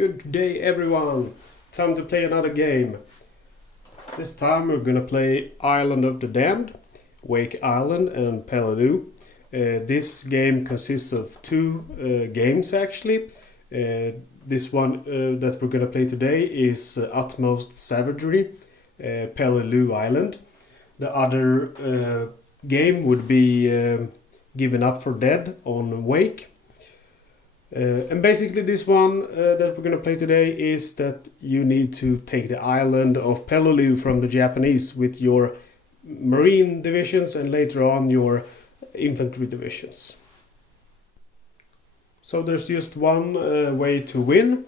Good day everyone! Time to play another game. This time we're gonna play Island of the Damned, Wake Island and Peleliu. This game consists of two games actually. This one that we're gonna play today is Utmost Savagery, Peleliu Island. The other game would be Given Up for Dead on Wake. And basically this one that we're going to play today is that you need to take the island of Peleliu from the Japanese with your marine divisions and later on your infantry divisions. So there's just one way to win,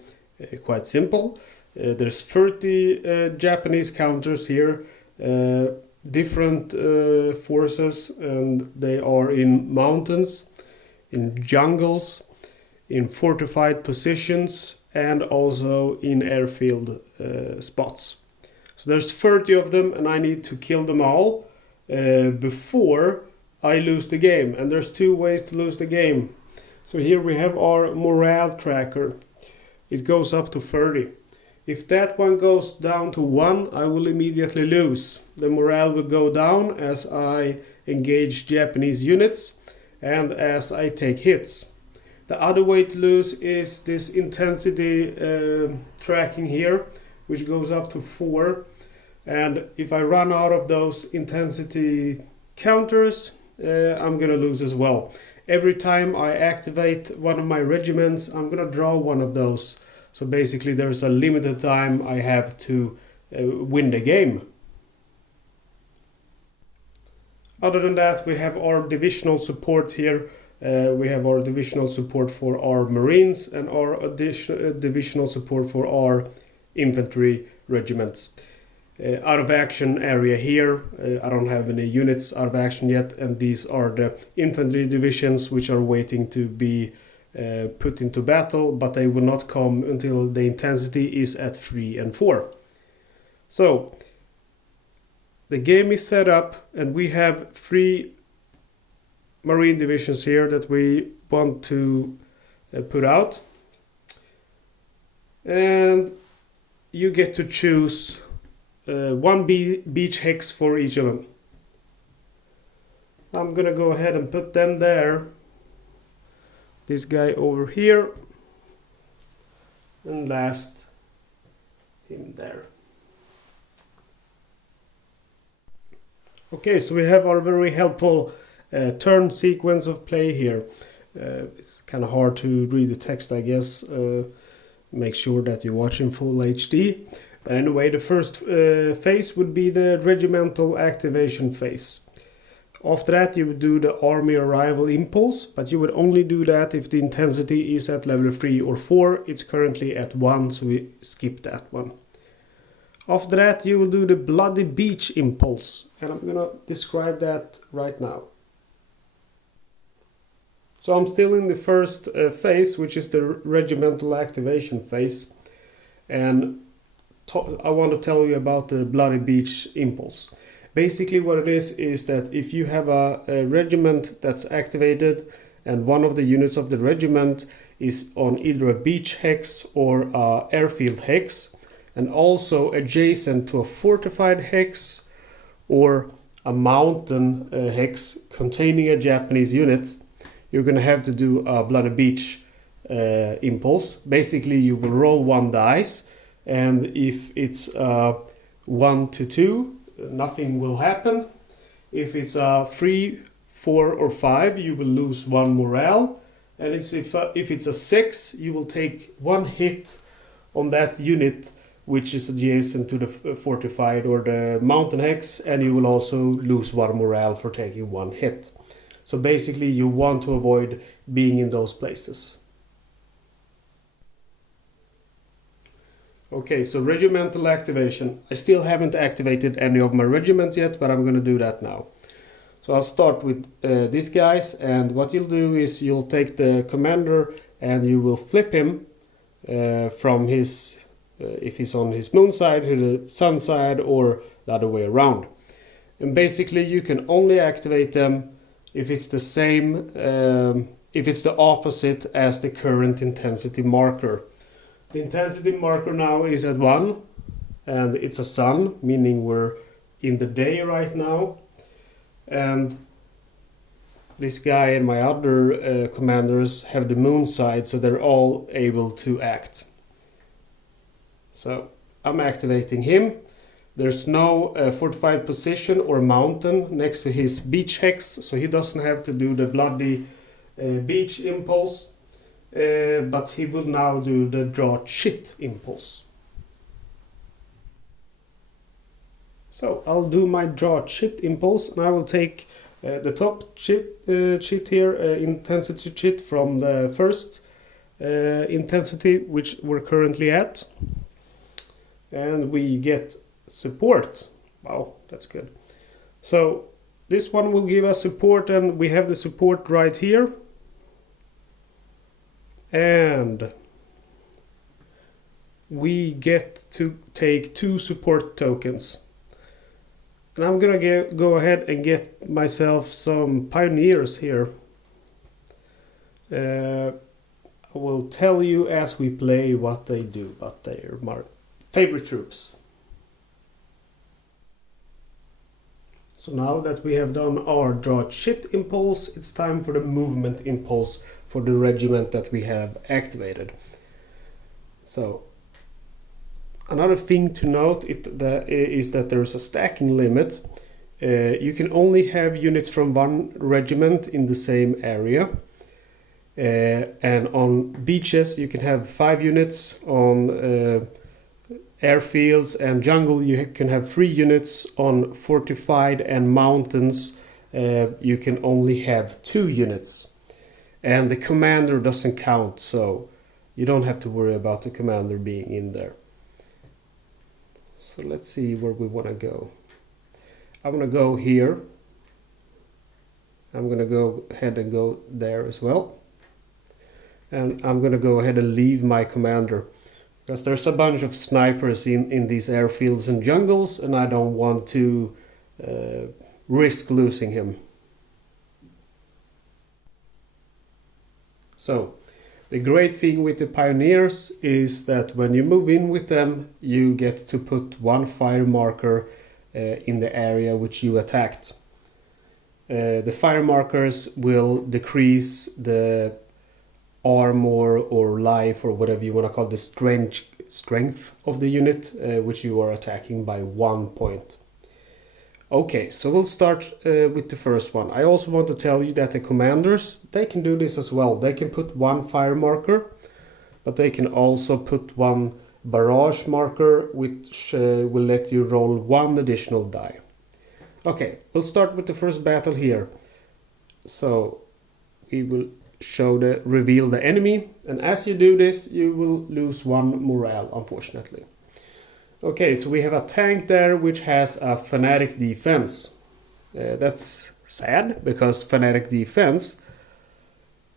quite simple. There's 30 Japanese counters here, different forces, and they are in mountains, in jungles, in fortified positions and also in airfield spots. So there's 30 of them and I need to kill them all before I lose the game. And there's two ways to lose the game. So here we have our morale tracker. It goes up to 30. If that one goes down to 1, I will immediately lose. The morale will go down as I engage Japanese units and as I take hits. The other way to lose is this intensity tracking here, which goes up to 4. And if I run out of those intensity counters, I'm gonna lose as well. Every time I activate one of my regiments, I'm gonna draw one of those. So basically there's a limited time I have to win the game. Other than that, we have our divisional support here. We have our divisional support for our Marines and our divisional support for our infantry regiments. Out of action area here, I don't have any units out of action yet, and these are the infantry divisions which are waiting to be put into battle, but they will not come until the intensity is at 3 and 4. So the game is set up and we have 3 marine divisions here that we want to put out, and you get to choose one beach hex for each of them. I'm gonna go ahead and put them there, this guy over here, and last him there. Okay, so we have our very helpful turn sequence of play here. It's kind of hard to read the text, I guess. Make sure that you watch in full HD. But anyway, the first phase would be the regimental activation phase. After that you would do the army arrival impulse, but you would only do that if the intensity is at level 3 or 4. It's currently at 1, so we skip that one. After that you will do the bloody beach impulse, and I'm gonna describe that right now. So I'm still in the first phase, which is the regimental activation phase, and I want to tell you about the bloody beach impulse. Basically what it is that if you have a regiment that's activated and one of the units of the regiment is on either a beach hex or a airfield hex, and also adjacent to a fortified hex or a mountain hex containing a Japanese unit, you're going to have to do a bloody beach impulse. Basically you will roll 1 dice, and if it's 1 to 2, nothing will happen. If it's 3, 4 or 5, you will lose 1 morale, and if it's a 6, you will take 1 hit on that unit which is adjacent to the fortified or the mountain hex, and you will also lose 1 morale for taking 1 hit. So basically you want to avoid being in those places. Okay, so regimental activation. I still haven't activated any of my regiments yet, but I'm going to do that now. So I'll start with these guys, and what you'll do is you'll take the commander and you will flip him from his, if he's on his moon side, to the sun side, or the other way around. And basically you can only activate them if it's the same, if it's the opposite as the current intensity marker. The intensity marker now is at 1, and it's a sun, meaning we're in the day right now. And this guy and my other commanders have the moon side, so they're all able to act. So I'm activating him. There's no fortified position or mountain next to his beach hex, so he doesn't have to do the bloody beach impulse, but he will now do the draw chit impulse. So I'll do my draw chit impulse, and I will take the top chit here, intensity chit from the first intensity which we're currently at, and we get support. Wow, that's good. So this one will give us support, and we have the support right here, and we get to take 2 support tokens. And I'm gonna go ahead and get myself some pioneers here. I will tell you as we play what they do, but they're my favorite troops. So now that we have done our draw chit impulse, it's time for the movement impulse for the regiment that we have activated. So another thing to note is that there's a stacking limit. You can only have units from one regiment in the same area. And on beaches you can have 5 units. On airfields and jungle you can have 3 units. On fortified and mountains you can only have 2 units. And the commander doesn't count, so you don't have to worry about the commander being in there. So let's see where we want to go. I'm going to go here. I'm going to go ahead and go there as well. And I'm going to go ahead and leave my commander, because there's a bunch of snipers in these airfields and jungles, and I don't want to risk losing him. So the great thing with the pioneers is that when you move in with them, you get to put 1 fire marker in the area which you attacked. The fire markers will decrease the armor or life, or whatever you want to call the strength of the unit which you are attacking, by 1 point. Okay, so we'll start with the first one. I also want to tell you that the commanders, they can do this as well. They can put 1 fire marker, but they can also put 1 barrage marker, which will let you roll 1 additional die. Okay, we'll start with the first battle here. So we will reveal the enemy, and as you do this you will lose 1 morale, unfortunately. Okay, so we have a tank there which has a fanatic defense. That's sad, because fanatic defense,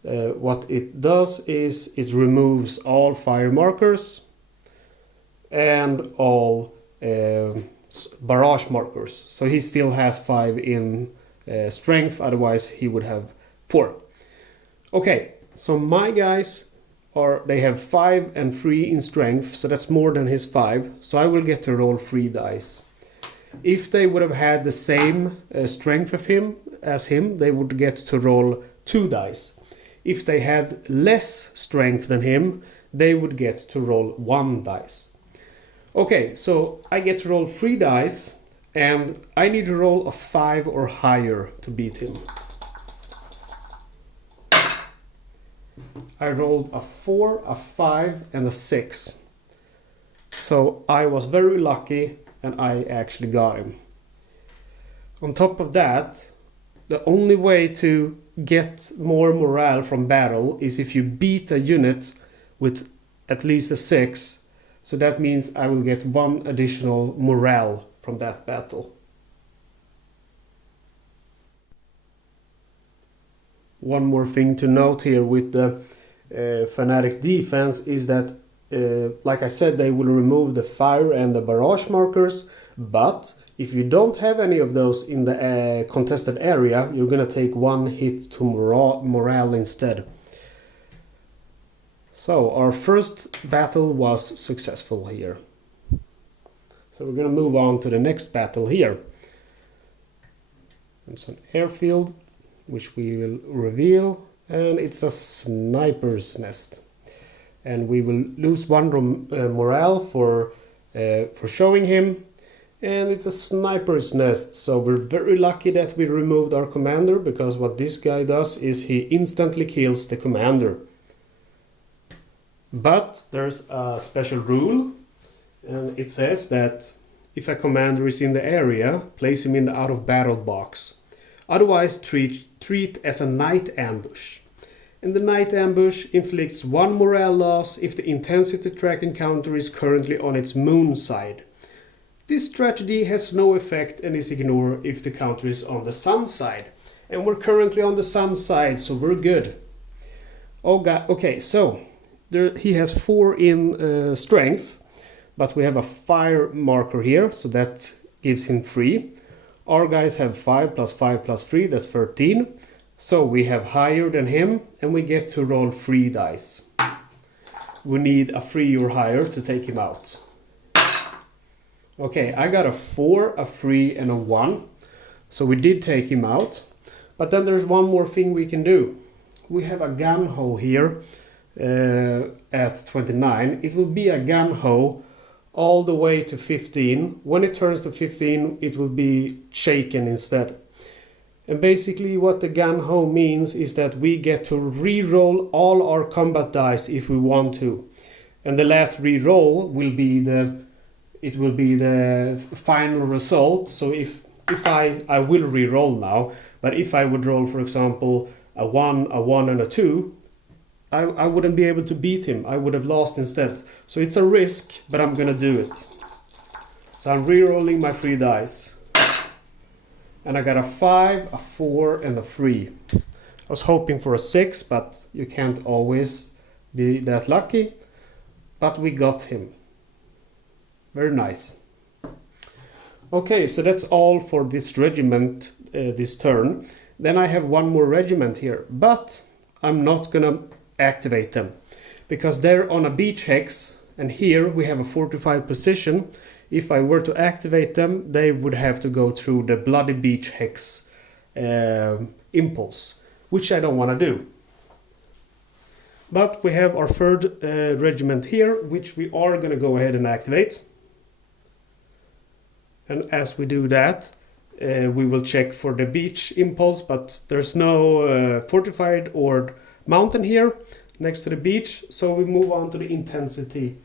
what it does is it removes all fire markers and all barrage markers. So he still has 5 in strength, otherwise he would have 4. Okay, so my guys they have 5 and 3 in strength, so that's more than his 5, so I will get to roll 3 dice. If they would have had the same strength as him, they would get to roll 2 dice. If they had less strength than him, they would get to roll 1 dice. Okay, so I get to roll 3 dice, and I need to roll a 5 or higher to beat him. I rolled a 4, a 5 and a 6. So I was very lucky and I actually got him. On top of that, the only way to get more morale from battle is if you beat a unit with at least a 6. So that means I will get 1 additional morale from that battle. One more thing to note here with the fanatic defense is that, like I said, they will remove the fire and the barrage markers, but if you don't have any of those in the contested area, you're gonna take 1 hit to morale instead. So our first battle was successful here. So we're going to move on to the next battle here. It's an airfield, which we will reveal, and it's a sniper's nest. And we will lose 1 morale for showing him. And it's a sniper's nest, so we're very lucky that we removed our commander, because what this guy does is he instantly kills the commander. But there's a special rule, and it says that if a commander is in the area, place him in the out of battle box. Otherwise treat as a night ambush. And the night ambush inflicts 1 morale loss if the intensity track encounter is currently on its moon side. This strategy has no effect and is ignored if the counter is on the sun side. And we're currently on the sun side, so we're good. Okay, so he has 4 in strength, but we have a fire marker here, so that gives him 3. Our guys have 5 plus 5 plus 3, that's 13. So we have higher than him, and we get to roll 3 dice. We need a 3 or higher to take him out. Okay, I got a 4, a 3 and a 1. So we did take him out. But then there's one more thing we can do. We have a gun-ho here at 29. It will be a gun-ho all the way to 15. When it turns to 15, it will be shaken instead. And basically what the gun-ho means is that we get to re-roll all our combat dice if we want to. And the last re-roll will be the final result. So if I will re-roll now, but if I would roll, for example, a 1 and a 2, I wouldn't be able to beat him. I would have lost instead. So it's a risk, but I'm gonna do it. So I'm re-rolling my 3 dice. And I got a 5, a 4 and a 3. I was hoping for a 6, but you can't always be that lucky. But we got him. Very nice. Okay, so that's all for this regiment this turn. Then I have 1 more regiment here, but I'm not gonna activate them because they're on a beach hex, and here we have a fortified position. If I were to activate them, they would have to go through the bloody beach hex impulse, which I don't want to do. But we have our 3rd regiment here, which we are going to go ahead and activate. And as we do that, we will check for the beach impulse, but there's no fortified or mountain here next to the beach, so we move on to the intensity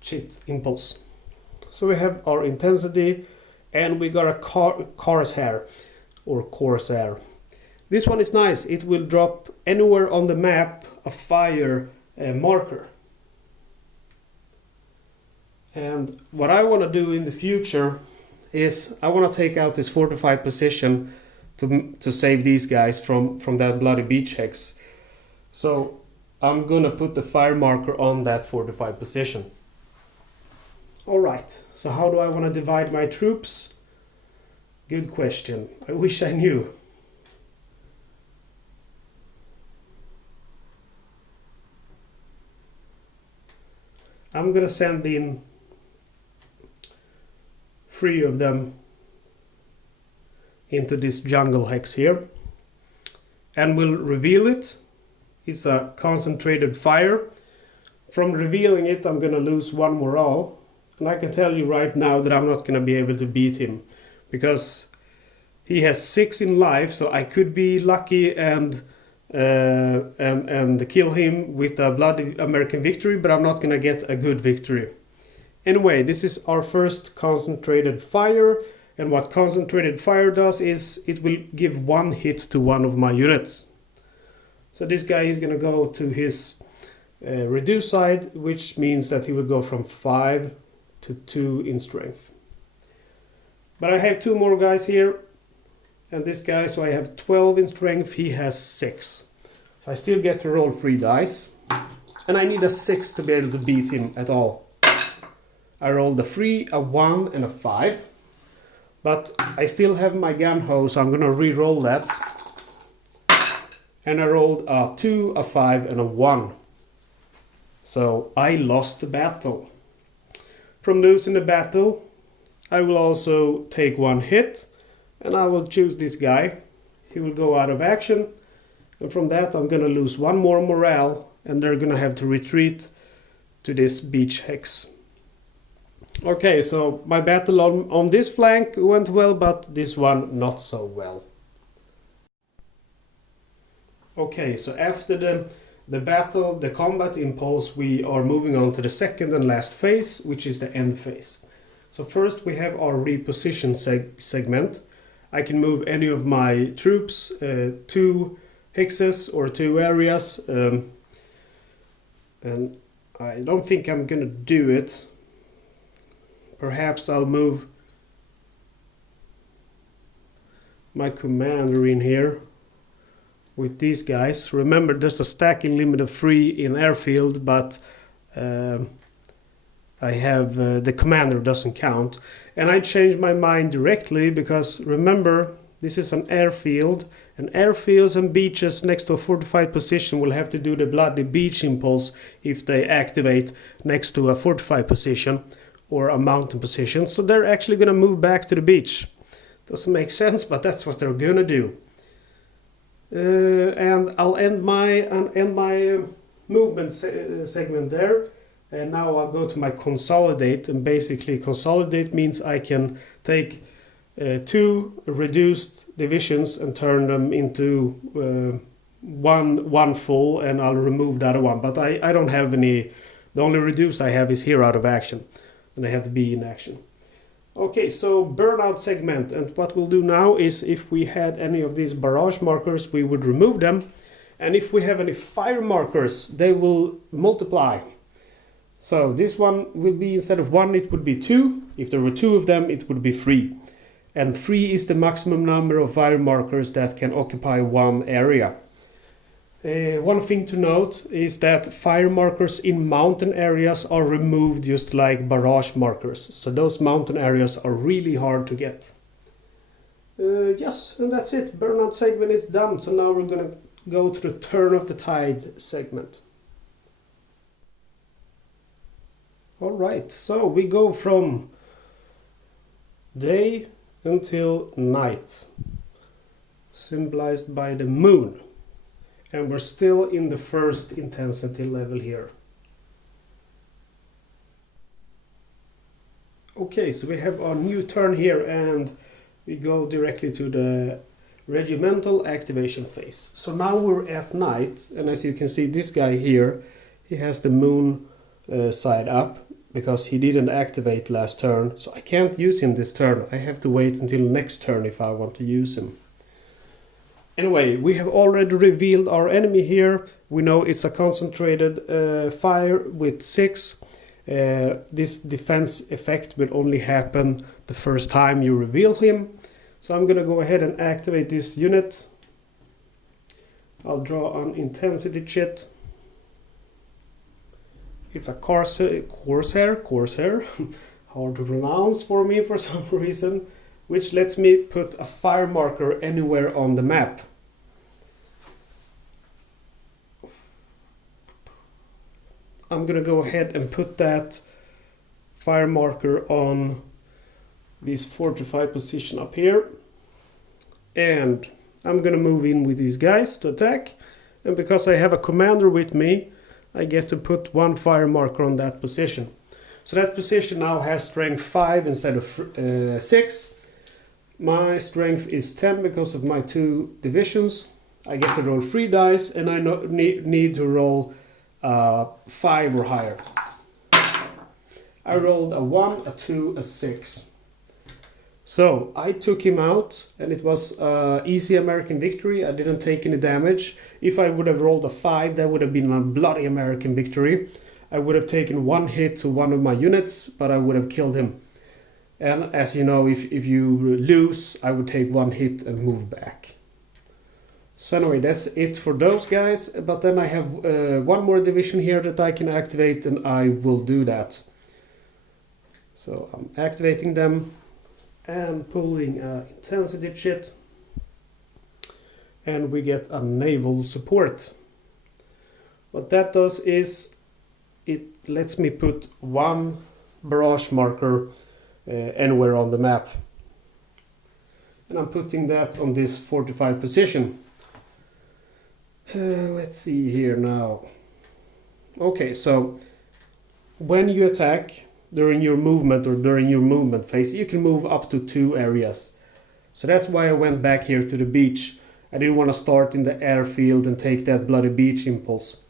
cheat impulse. So we have our intensity, and we got a Corsair. This one is nice. It will drop anywhere on the map a fire marker. And what I want to do in the future is I want to take out this fortified position to save these guys from that bloody beach hex. So I'm gonna put the fire marker on that fortified position. Alright, so how do I want to divide my troops? Good question. I wish I knew. I'm gonna send in 3 of them into this jungle hex here, and we'll reveal it. It's a concentrated fire. From revealing it, I'm gonna lose 1 morale, and I can tell you right now that I'm not gonna be able to beat him because he has 6 in life, so I could be lucky and kill him with a bloody American victory, but I'm not gonna get a good victory. Anyway, this is our first concentrated fire, and what concentrated fire does is it will give 1 hit to 1 of my units. So this guy is gonna go to his reduced side, which means that he will go from 5 to 2 in strength. But I have 2 more guys here, and this guy, so I have 12 in strength, he has 6. So I still get to roll 3 dice, and I need a 6 to be able to beat him at all. I rolled a 3, a 1 and a 5, but I still have my gun-ho, so I'm gonna re-roll that. and I rolled a 2, a 5 and a 1. So I lost the battle. From losing the battle, I will also take 1 hit, and I will choose this guy. He will go out of action, and from that I'm gonna lose 1 more morale, and they're gonna have to retreat to this beach hex. Okay, so my battle on this flank went well, but this one not so well. Okay, so after the battle, the combat impulse, we are moving on to the second and last phase, which is the end phase. So first we have our reposition segment. I can move any of my troops, 2 hexes or 2 areas, and I don't think I'm gonna do it. Perhaps I'll move my commander in here with these guys. Remember, there's a stacking limit of 3 in airfield, but I have the commander doesn't count. And I changed my mind directly because remember, this is an airfield, and airfields and beaches next to a fortified position will have to do the bloody beach impulse if they activate next to a fortified position or a mountain position. So they're actually going to move back to the beach. Doesn't make sense, but that's what they're going to do. And I'll end my movement segment there. And now I'll go to my consolidate, and basically consolidate means I can take 2 reduced divisions and turn them into one full, and I'll remove the other one. But I don't have any. The only reduced I have is here out of action, and they have to be in action. Okay, so burnout segment, and what we'll do now is if we had any of these barrage markers, we would remove them, and if we have any fire markers, they will multiply. So this one will be, instead of 1, it would be 2. If there were 2 of them, it would be 3. And 3 is the maximum number of fire markers that can occupy one area. One thing to note is that fire markers in mountain areas are removed just like barrage markers. So those mountain areas are really hard to get. Yes, and that's it. Burnout segment is done. So now we're going to go to the turn of the tide segment. Alright, so we go from day until night, symbolized by the moon. And we're still in the first intensity level here. Okay, so we have our new turn here, and we go directly to the regimental activation phase. So now we're at night, and as you can see, this guy here, he has the moon side up because he didn't activate last turn. So I can't use him this turn. I have to wait until next turn if I want to use him. Anyway, we have already revealed our enemy here. We know it's a concentrated fire with 6. This defense effect will only happen the first time you reveal him. So I'm going to go ahead and activate this unit. I'll draw an intensity chit. It's a Corsair, hard to pronounce for me for some reason, which lets me put a fire marker anywhere on the map. I'm gonna go ahead and put that fire marker on this fortified position up here, and I'm gonna move in with these guys to attack, and because I have a commander with me, I get to put 1 fire marker on that position. So that position now has strength 5 instead of 6. My strength is 10 because of my 2 divisions. I get to roll 3 dice, and I need to roll 5 or higher. I rolled a 1, a 2, a 6. So I took him out, and it was easy American victory. I didn't take any damage. If I would have rolled a 5, that would have been a bloody American victory. I would have taken 1 hit to one of my units, but I would have killed him. And as you know, if you lose, I would take 1 hit and move back. So anyway, that's it for those guys. But then I have 1 more division here that I can activate, and I will do that. So I'm activating them and pulling intensity chit. and we get a naval support. What that does is it lets me put one barrage marker anywhere on the map. And I'm putting that on this fortified position. Let's see here now. Okay, so when you attack during your movement or during your movement phase, you can move up to 2 areas. So that's why I went back here to the beach. I didn't want to start in the airfield and take that bloody beach impulse.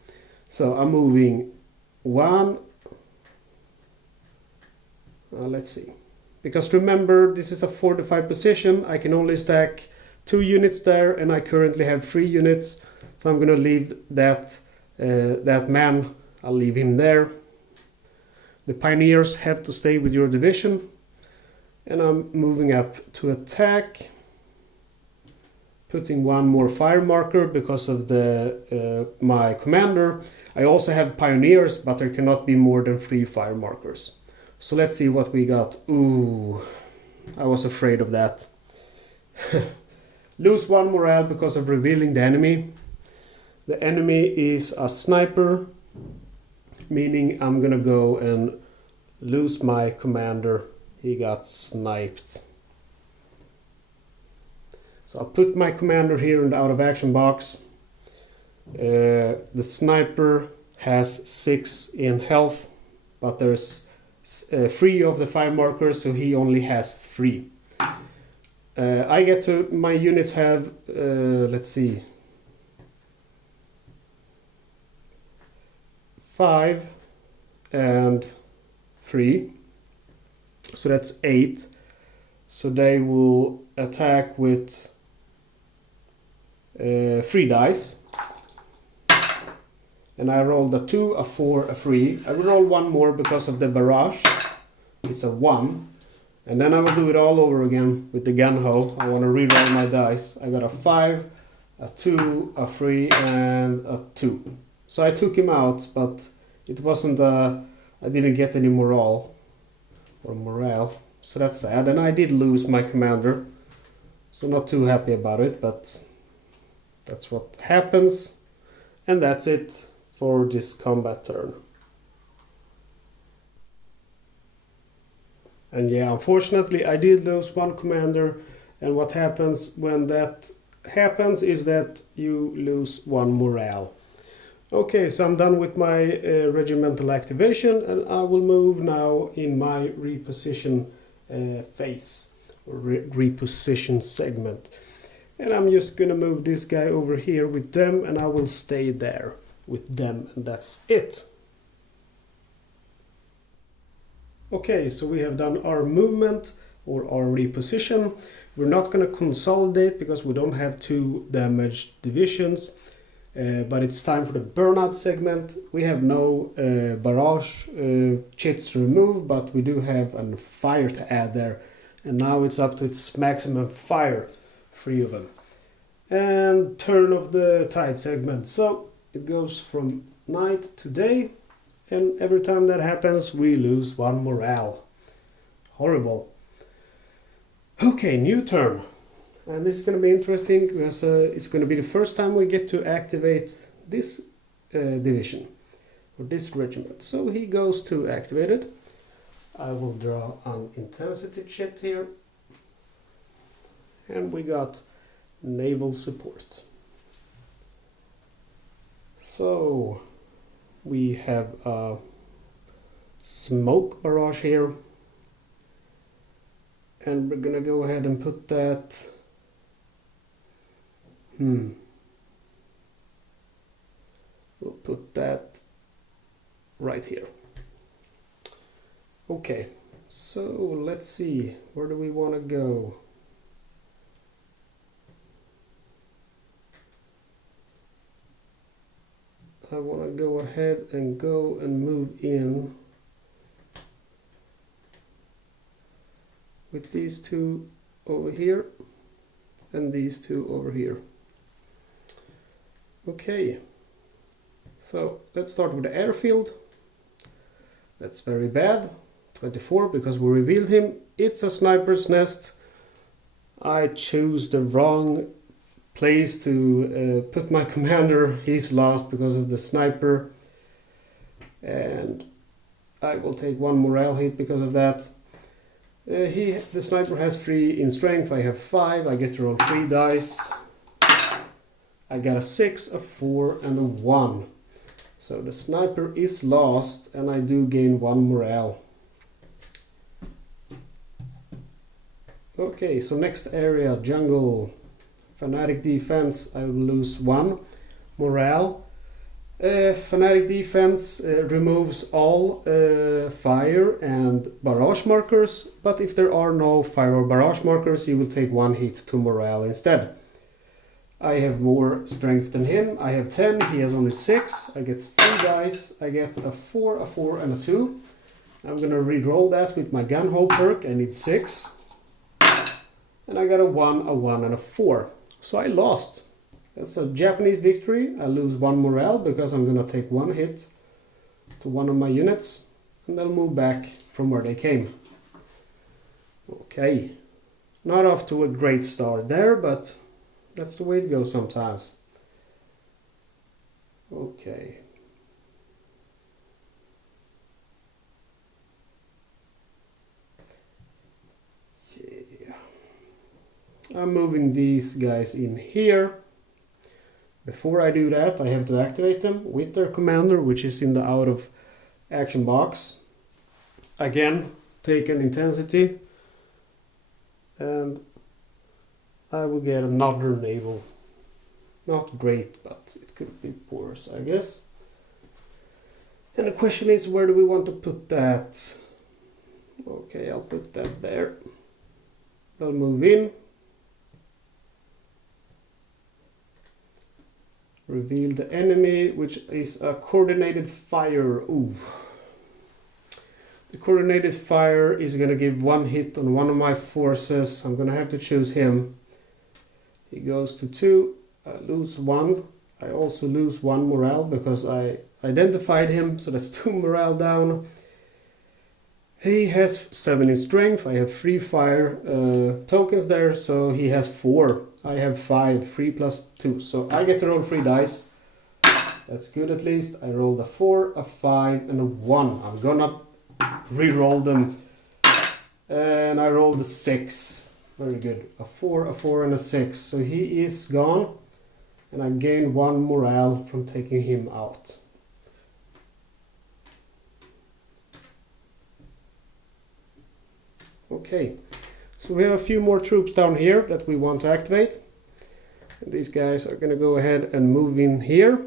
So I'm moving 1. Let's see. Because remember, this is a fortified position. I can only stack 2 units there, and I currently have 3 units. So I'm going to leave that man. I'll leave him there. The pioneers have to stay with your division. And I'm moving up to attack. Putting 1 more fire marker because of my commander. I also have pioneers, but there cannot be more than 3 fire markers. So let's see what we got. Ooh, I was afraid of that. Lose 1 morale because of revealing the enemy. The enemy is a sniper, meaning I'm gonna go and lose my commander. He got sniped. So I'll put my commander here in the out of action box. The sniper has 6 in health, but there's 3 of the 5 markers, so he only has 3. I get to, my units have, let's see, 5 and 3, so that's 8. So they will attack with 3 dice. And I rolled a 2, a 4, a 3. I will roll 1 more because of the barrage. It's a 1. And then I will do it all over again with the gun-ho. I want to re-roll my dice. I got a 5, a 2, a 3, and a 2. So I took him out, but it wasn't I didn't get any morale. So that's sad. And I did lose my commander. So not too happy about it, but that's what happens. And that's it for this combat turn. And yeah, unfortunately I did lose 1 commander, and what happens when that happens is that you lose 1 morale. Okay, so I'm done with my regimental activation, and I will move now in my reposition phase, or reposition segment. And I'm just gonna move this guy over here with them, and I will stay there with them, and that's it. Okay, so we have done our movement or our reposition. We're not going to consolidate because we don't have 2 damaged divisions, but it's time for the burnout segment. We have no barrage chits to remove, but we do have a fire to add there, and now it's up to its maximum fire, 3 of them. And turn of the tide segment. So it goes from night to day, and every time that happens we lose 1 morale. Horrible. Okay, new turn. And this is going to be interesting because it's going to be the first time we get to activate this division, or this regiment. So he goes to activated. I will draw an intensity chit here. And we got naval support. So we have a smoke barrage here, and we're gonna go ahead and put that we'll put that right here. Okay, so let's see, where do we want to go? I want to go ahead and move in with these 2 over here and these 2 over here. Okay, so let's start with the airfield. That's very bad. 24 because we revealed him. It's a sniper's nest. I choose the wrong place to put my commander. He's lost because of the sniper, and I will take one morale hit because of that. The sniper has 3 in strength, I have 5, I get to roll 3 dice. I got a 6, a 4 and a 1. So the sniper is lost and I do gain 1 morale. Okay, so next area, jungle. Fanatic defense, I will lose 1 morale. Fanatic defense removes all fire and barrage markers, but if there are no fire or barrage markers, you will take 1 hit to morale instead. I have more strength than him. I have 10, he has only 6. I get 3 dice. I get a 4, a 4 and a 2. I'm gonna re-roll that with my gun hole perk. I need 6. And I got a 1, a 1 and a 4. So I lost. That's a Japanese victory. I lose 1 morale because I'm gonna take 1 hit to one of my units and they'll move back from where they came. Okay. Not off to a great start there, but that's the way it goes sometimes. Okay. Yeah. I'm moving these guys in here. Before I do that, I have to activate them with their commander, which is in the out of action box. Again, take an intensity, and I will get another naval. Not great, but it could be worse, I guess. And the question is, where do we want to put that? Okay, I'll put that there. I'll move in. Reveal the enemy, which is a coordinated fire. Ooh. The coordinated fire is going to give 1 hit on one of my forces. I'm going to have to choose him. He goes to 2. I lose 1. I also lose 1 morale because I identified him, so that's 2 morale down. He has 7 in strength. I have 3 fire tokens there, so he has 4. I have 5, 3 plus 2, so I get to roll 3 dice. That's good at least. I rolled a 4, a 5 and a 1. I'm gonna re-roll them. And I rolled a 6. Very good. A 4, a 4 and a 6. So he is gone. And I gained 1 morale from taking him out. Okay. So we have a few more troops down here that we want to activate. And these guys are going to go ahead and move in here.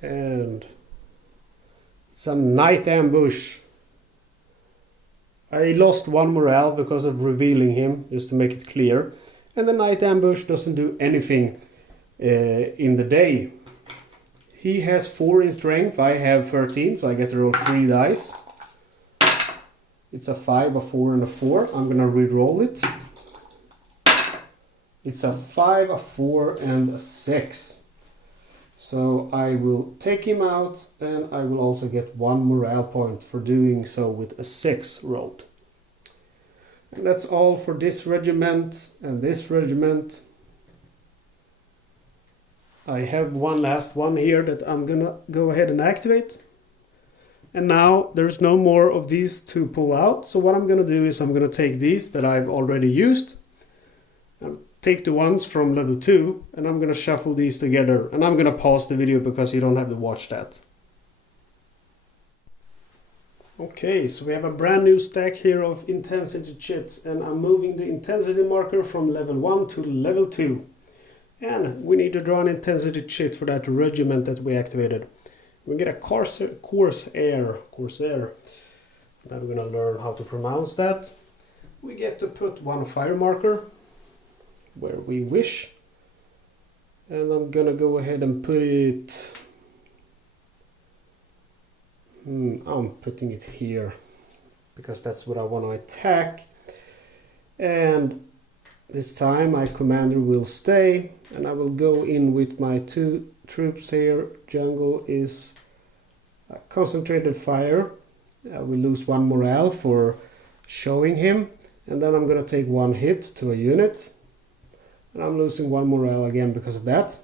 And some night ambush. I lost 1 morale because of revealing him, just to make it clear. And the night ambush doesn't do anything in the day. He has 4 in strength, I have 13, so I get to roll 3 dice. It's a 5, a 4 and a 4. I'm gonna re-roll it. It's a 5, a 4 and a 6. So I will take him out and I will also get 1 morale point for doing so with a 6 rolled. And that's all for this regiment and this regiment. I have one last one here that I'm gonna go ahead and activate. And now there's no more of these to pull out. So what I'm gonna do is I'm gonna take these that I've already used. I'll take the ones from level 2 and I'm gonna shuffle these together. And I'm gonna pause the video because you don't have to watch that. Okay, so we have a brand new stack here of intensity chits, and I'm moving the intensity marker from level 1 to level 2. And we need to draw an intensity chit for that regiment that we activated. We get a Corsair. Now we're gonna learn how to pronounce that. We get to put 1 fire marker where we wish. And I'm gonna go ahead and put it... I'm putting it here because that's what I want to attack. And this time my commander will stay and I will go in with my 2 troops here. Jungle is a concentrated fire. I will lose 1 morale for showing him, and then I'm gonna take 1 hit to a unit. And I'm losing 1 morale again because of that.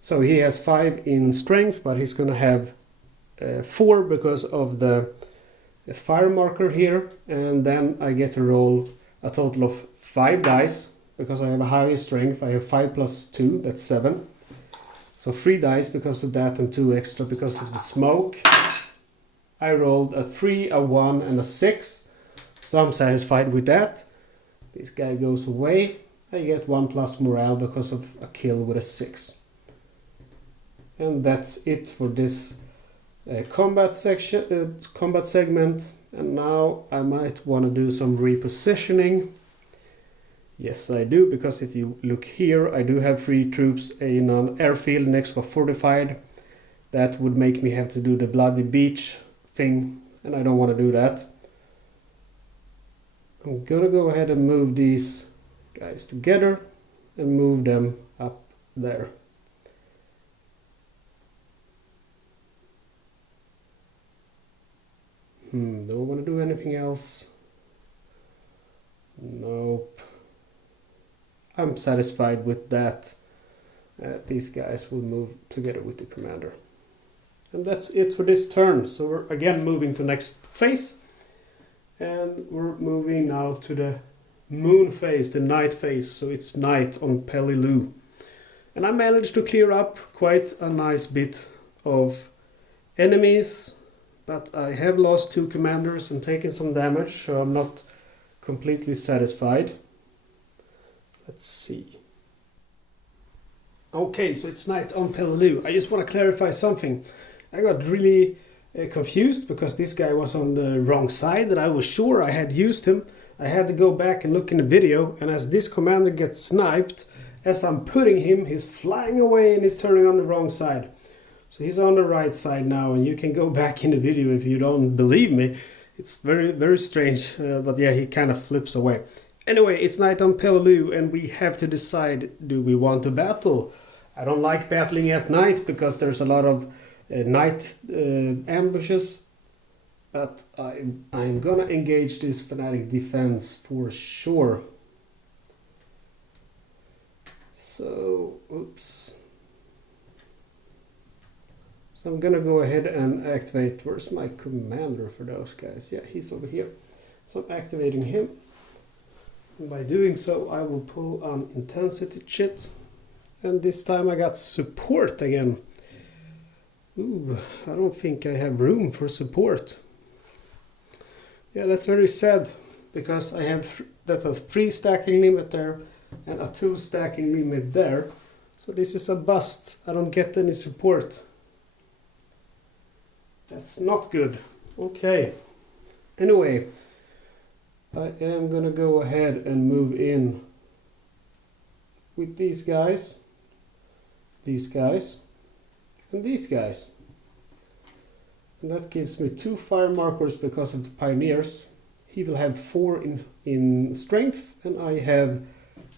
So he has 5 in strength, but he's gonna have 4 because of the fire marker here. And then I get to roll a total of 5 dice because I have a higher strength. I have 5 plus 2, that's 7. So 3 dice because of that and 2 extra because of the smoke. I rolled a 3, a 1 and a 6. So I'm satisfied with that. This guy goes away. I get 1 plus morale because of a kill with a 6. And that's it for this combat segment. And now I might want to do some repositioning. Yes, I do, because if you look here, I do have 3 troops in an airfield next to a fortified. That would make me have to do the bloody beach thing, and I don't want to do that. I'm gonna go ahead and move these guys together and move them up there. Do I want to do anything else? Nope. I'm satisfied with that. These guys will move together with the commander. And that's it for this turn. So we're again moving to next phase. And we're moving now to the moon phase, the night phase. So it's night on Peleliu. And I managed to clear up quite a nice bit of enemies. But I have lost 2 commanders and taken some damage, so I'm not completely satisfied. Let's see. Okay, so it's night on Peleliu. I just want to clarify something. I got really confused because this guy was on the wrong side and I was sure I had used him. I had to go back and look in the video, and as this commander gets sniped, as I'm putting him, he's flying away and he's turning on the wrong side. So he's on the right side now, and you can go back in the video if you don't believe me. It's very, very strange, but yeah, he kind of flips away. Anyway, it's night on Peleliu, and we have to decide, do we want to battle? I don't like battling at night because there's a lot of night ambushes, but I'm gonna engage this fanatic defense for sure. So, oops. So I'm gonna go ahead and activate, where's my commander for those guys? Yeah, he's over here. So I'm activating him. And by doing so, I will pull on intensity chit. And this time I got support again. Ooh, I don't think I have room for support. Yeah, that's very sad, because I have that's a 3 stacking limit there and a 2 stacking limit there. So this is a bust. I don't get any support. That's not good. Okay. Anyway, I am gonna go ahead and move in with these guys, and these guys. And that gives me 2 fire markers because of the pioneers. He will have 4 in strength, and I have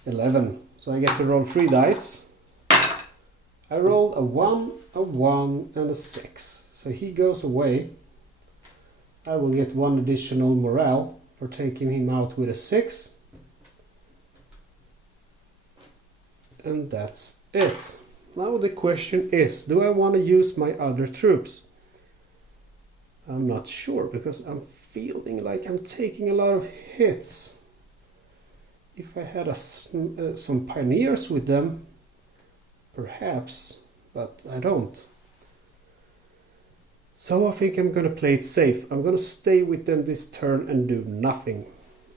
11. So I get to roll 3 dice. I rolled a 1, a 1, and a 6. So he goes away. I will get 1 additional morale for taking him out with a 6. And that's it. Now the question is, do I want to use my other troops? I'm not sure, because I'm feeling like I'm taking a lot of hits. If I had some pioneers with them, perhaps, but I don't. So I think I'm gonna play it safe. I'm gonna stay with them this turn and do nothing.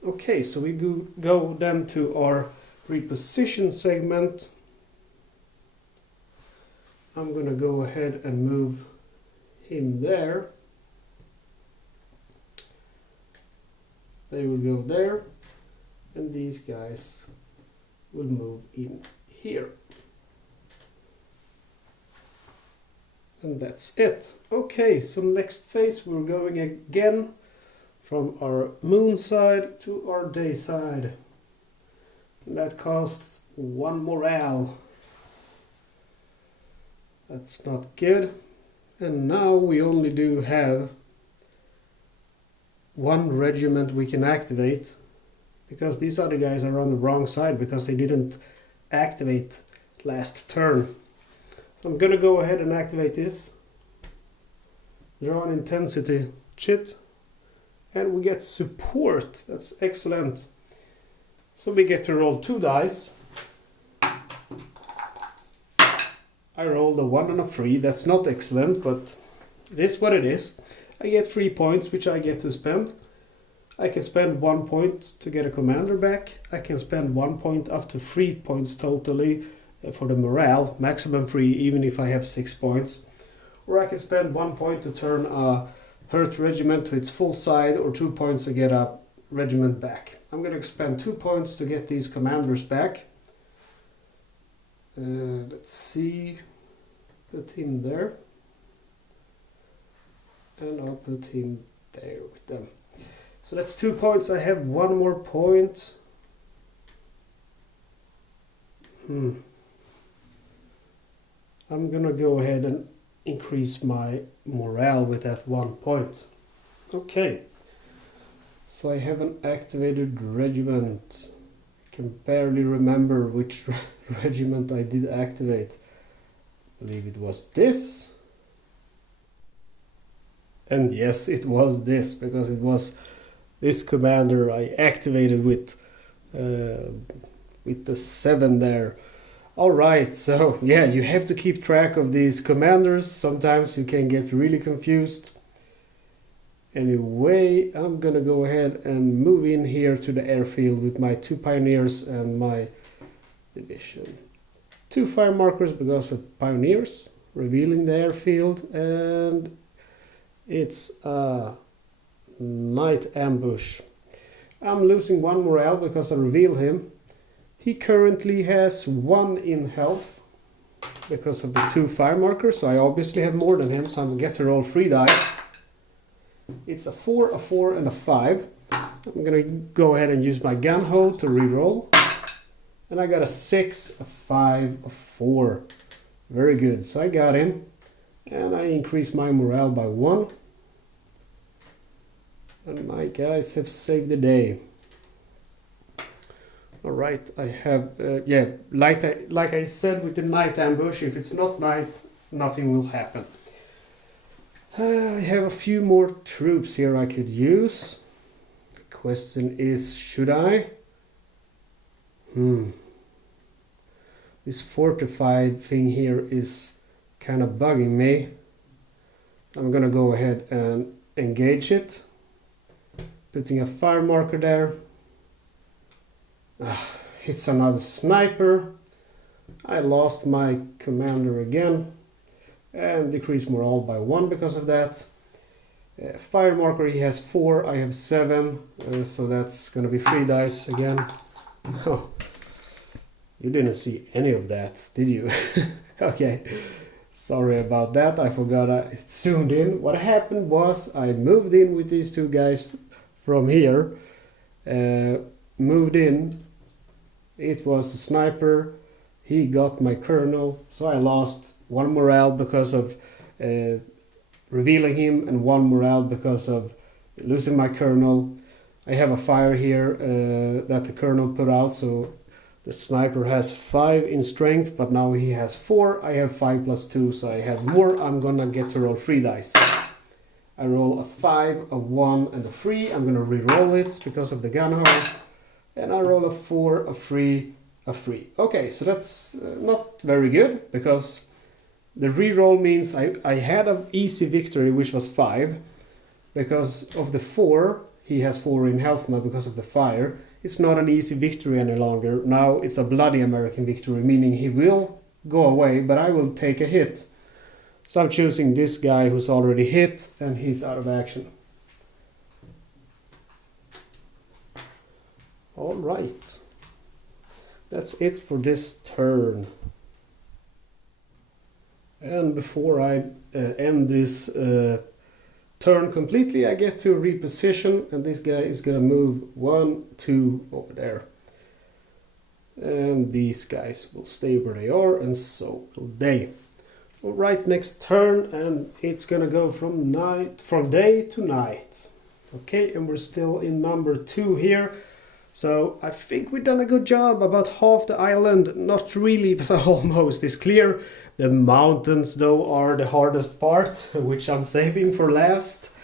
Okay, so we go then to our reposition segment. I'm gonna go ahead and move him there. They will go there, and these guys will move in here. And that's it. Okay, so next phase we're going again from our moon side to our day side. And that costs 1 morale. That's not good. And now we only do have 1 regiment we can activate. because these other guys are on the wrong side because they didn't activate last turn. So I'm gonna go ahead and activate this. Draw an intensity chit. And we get support. That's excellent. So we get to roll 2 dice. I rolled a 1 and a 3. That's not excellent, but it is what it is. I get 3 points, which I get to spend. I can spend 1 point to get a commander back. I can spend 1 point up to 3 points totally for the morale, maximum 3 even if I have 6 points. Or I can spend 1 point to turn a hurt regiment to its full side, or 2 points to get a regiment back. I'm going to spend 2 points to get these commanders back. Let's see, put him there. And I'll put him there with them. So that's 2 points. I have 1 more point. I'm gonna go ahead and increase my morale with that 1 point. Okay. So I have an activated regiment. I can barely remember which regiment I did activate. I believe it was this. And yes, it was this, because it was this commander I activated with the 7 there. Alright, so yeah, you have to keep track of these commanders. Sometimes you can get really confused. Anyway, I'm gonna go ahead and move in here to the airfield with my 2 pioneers and my division. 2 fire markers because of pioneers, revealing the airfield, and it's a night ambush. I'm losing 1 morale because I reveal him. He currently has 1 in health because of the 2 fire markers, so I obviously have more than him, so I'm gonna get to roll 3 dice. It's a 4, a 4, and a 5. I'm gonna go ahead and use my gun hole to reroll. And I got a 6, a 5, a 4. Very good, so I got him. And I increased my morale by 1. And my guys have saved the day. Alright, I have, like I said with the night ambush, if it's not night, nothing will happen. I have a few more troops here I could use. The question is, should I? This fortified thing here is kind of bugging me. I'm gonna go ahead and engage it. Putting a fire marker there. It's another sniper. I lost my commander again. And decrease morale by 1 because of that. Fire marker, he has 4, I have 7, so that's gonna be 3 dice again. Oh, you didn't see any of that, did you? Okay, sorry about that, I forgot I zoomed in. What happened was I moved in with these 2 guys from here, moved in, it was a sniper, he got my colonel, so I lost 1 morale because of revealing him, and 1 morale because of losing my colonel. I have a fire here that the colonel put out, so the sniper has 5 in strength, but now he has 4. I have 5 plus 2, so I have more. I'm gonna get to roll 3 dice. I roll a 5, a 1, and a 3. I'm gonna re-roll it because of the gun hole. And I roll a 4, a 3, a 3. Okay, so that's not very good, because the reroll means I had an easy victory, which was 5. Because of the 4, he has 4 in health now because of the fire. It's not an easy victory any longer. Now it's a bloody American victory, meaning he will go away, but I will take a hit. So I'm choosing this guy who's already hit, and he's out of action. Alright. That's it for this turn. And before I end this turn completely, I get to reposition, and this guy is gonna move 1, 2 over there. And these guys will stay where they are, and so will they. Alright, next turn, and it's gonna go from day to night. Okay, and we're still in number 2 here. So I think we've done a good job. About half the island, not really, but almost, is clear. The mountains though are the hardest part, which I'm saving for last.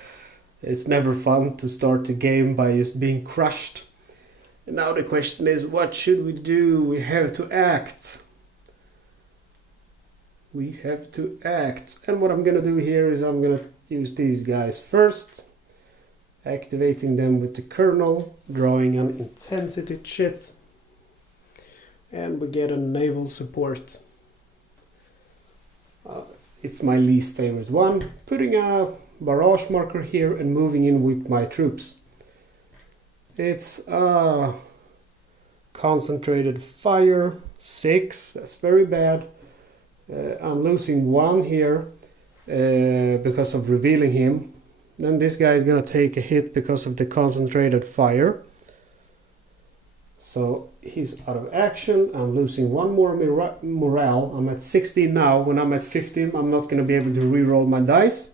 It's never fun to start the game by just being crushed. And now the question is, what should we do? We have to act. We have to act. And what I'm gonna do here is I'm gonna use these guys first. Activating them with the kernel, drawing an intensity chit, and we get a naval support. It's my least favorite one. Putting a barrage marker here and moving in with my troops. It's a concentrated fire, 6, that's very bad. I'm losing 1 here because of revealing him. Then this guy is gonna take a hit because of the concentrated fire. So he's out of action. I'm losing 1 more morale. I'm at 16 now. When I'm at 15, I'm not gonna be able to re-roll my dice.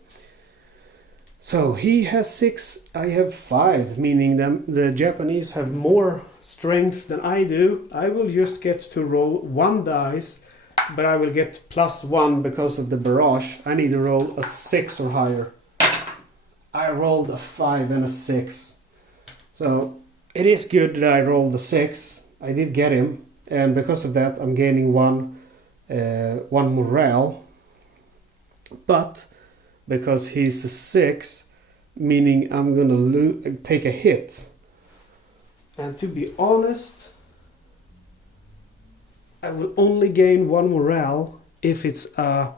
So he has 6, I have 5, meaning the Japanese have more strength than I do. I will just get to roll 1 dice, but I will get +1 because of the barrage. I need to roll a 6 or higher. I rolled a 5 and a 6. So it is good that I rolled a 6. I did get him, and because of that I'm gaining 1 morale. But because he's a 6, meaning I'm gonna take a hit. And to be honest, I will only gain 1 morale if it's a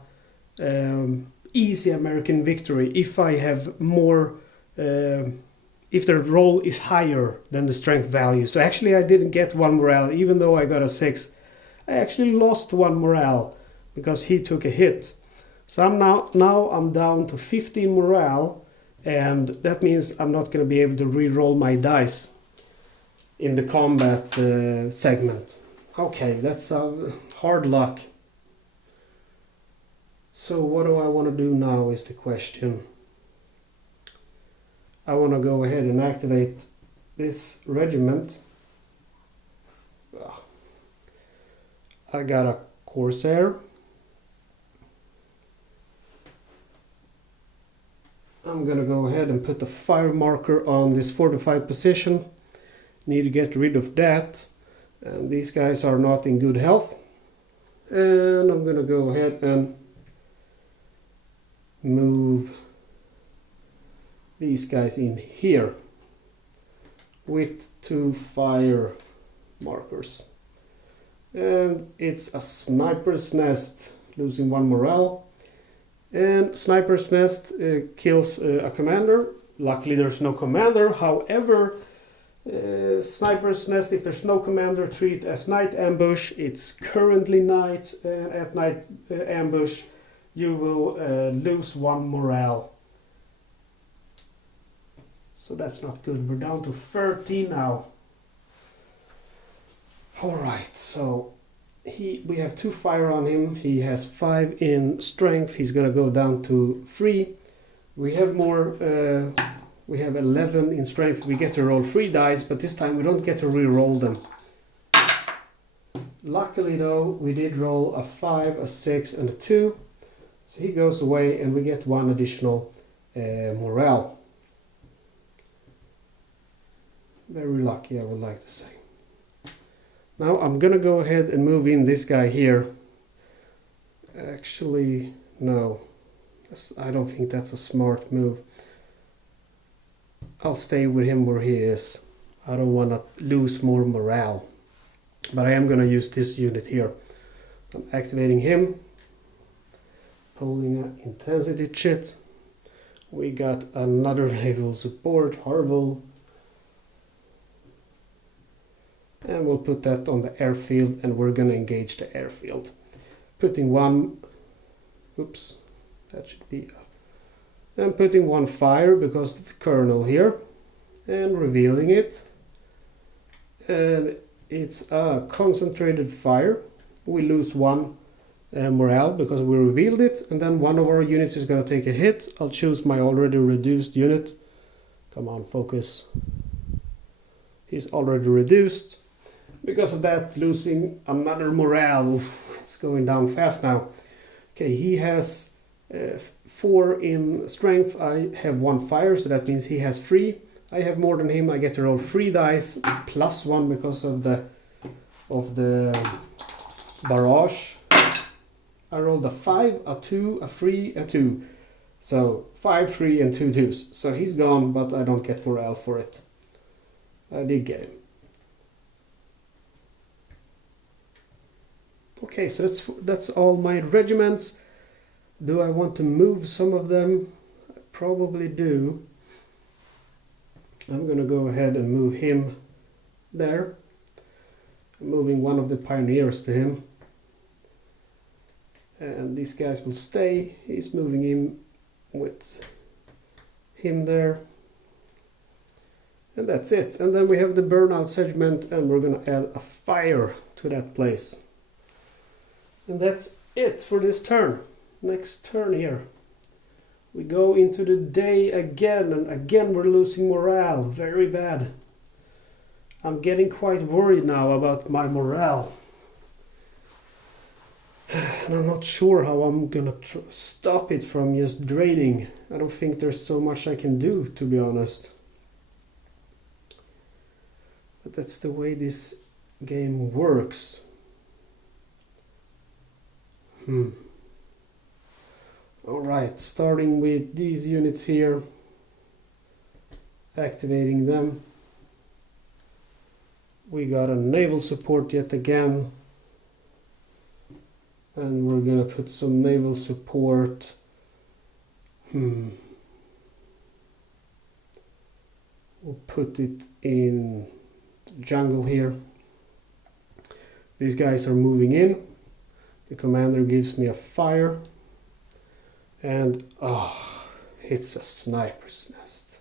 easy American victory, if I have more, if the roll is higher than the strength value. So actually I didn't get 1 morale, even though I got a 6. I actually lost 1 morale because he took a hit. So I'm now I'm down to 15 morale, and that means I'm not going to be able to re-roll my dice in the combat segment. Okay, that's hard luck. So what do I want to do now is the question. I want to go ahead and activate this regiment. I got a Corsair. I'm gonna go ahead and put the fire marker on this fortified position. Need to get rid of that. And these guys are not in good health. And I'm gonna go ahead and move these guys in here with 2 fire markers. And it's a sniper's nest, losing 1 morale. And sniper's nest kills a commander. Luckily there's no commander. However, sniper's nest, if there's no commander, treat as night ambush. It's currently night, and at night ambush you will lose 1 morale. So that's not good. We're down to 13 now. Alright, so we have 2 fire on him. He has 5 in strength. He's gonna go down to 3. We have more, we have 11 in strength. We get to roll 3 dice, but this time we don't get to re-roll them. Luckily though, we did roll a 5, a 6 and a 2. So he goes away and we get 1 additional morale. Very lucky, I would like to say. Now I'm gonna go ahead and move in this guy here. Actually, no. I don't think that's a smart move. I'll stay with him where he is. I don't want to lose more morale. But I am gonna use this unit here. I'm activating him. Pulling an intensity chit. We got another naval support, horrible. And we'll put that on the airfield, and we're gonna engage the airfield. Putting 1, oops, that should be up. And putting 1 fire because of the kernel here, and revealing it. And it's a concentrated fire. We lose 1 morale because we revealed it, and then 1 of our units is gonna take a hit. I'll choose my already reduced unit. Come on, focus. He's already reduced. Because of that, losing another morale. It's going down fast now. Okay, he has 4 in strength. I have 1 fire, so that means he has 3. I have more than him. I get to roll 3 dice plus 1 because of the barrage. I rolled a 5, a 2, a 3, a 2. So 5, 3 and 2 2s. So he's gone, but I don't get morale for it. I did get him. Okay, so that's all my regiments. Do I want to move some of them? I probably do. I'm gonna go ahead and move him there. I'm moving one of the pioneers to him. And these guys will stay. He's moving him with him there. And that's it. And then we have the burnout segment, and we're gonna add a fire to that place. And that's it for this turn. Next turn here. We go into the day again, and again we're losing morale. Very bad. I'm getting quite worried now about my morale. And I'm not sure how I'm gonna stop it from just draining. I don't think there's so much I can do, to be honest. But that's the way this game works. Alright, starting with these units here. Activating them. We got a naval support yet again. And we're gonna put some naval support. We'll put it in the jungle here. These guys are moving in. The commander gives me a fire. And it's a sniper's nest.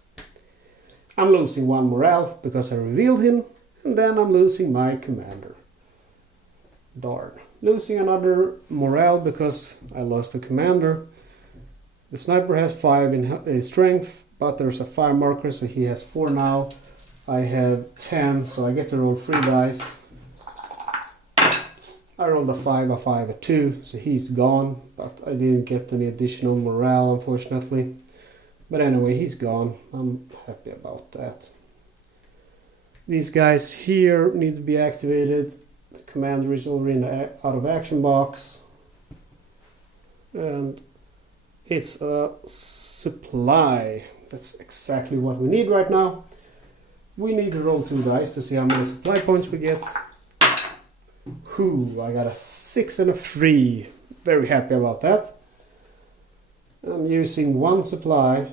I'm losing 1 morale because I revealed him. And then I'm losing my commander. Darn. Losing another morale because I lost the commander. The sniper has 5 in strength, but there's a fire marker, so he has 4 now. I have 10, so I get to roll 3 dice. I rolled a 5, a 2, so he's gone, but I didn't get any additional morale, unfortunately. But anyway, he's gone. I'm happy about that. These guys here need to be activated. The commander is already in the out of action box. And it's a supply. That's exactly what we need right now. We need to roll 2 dice to see how many supply points we get. I got a 6 and a 3. Very happy about that. I'm using 1 supply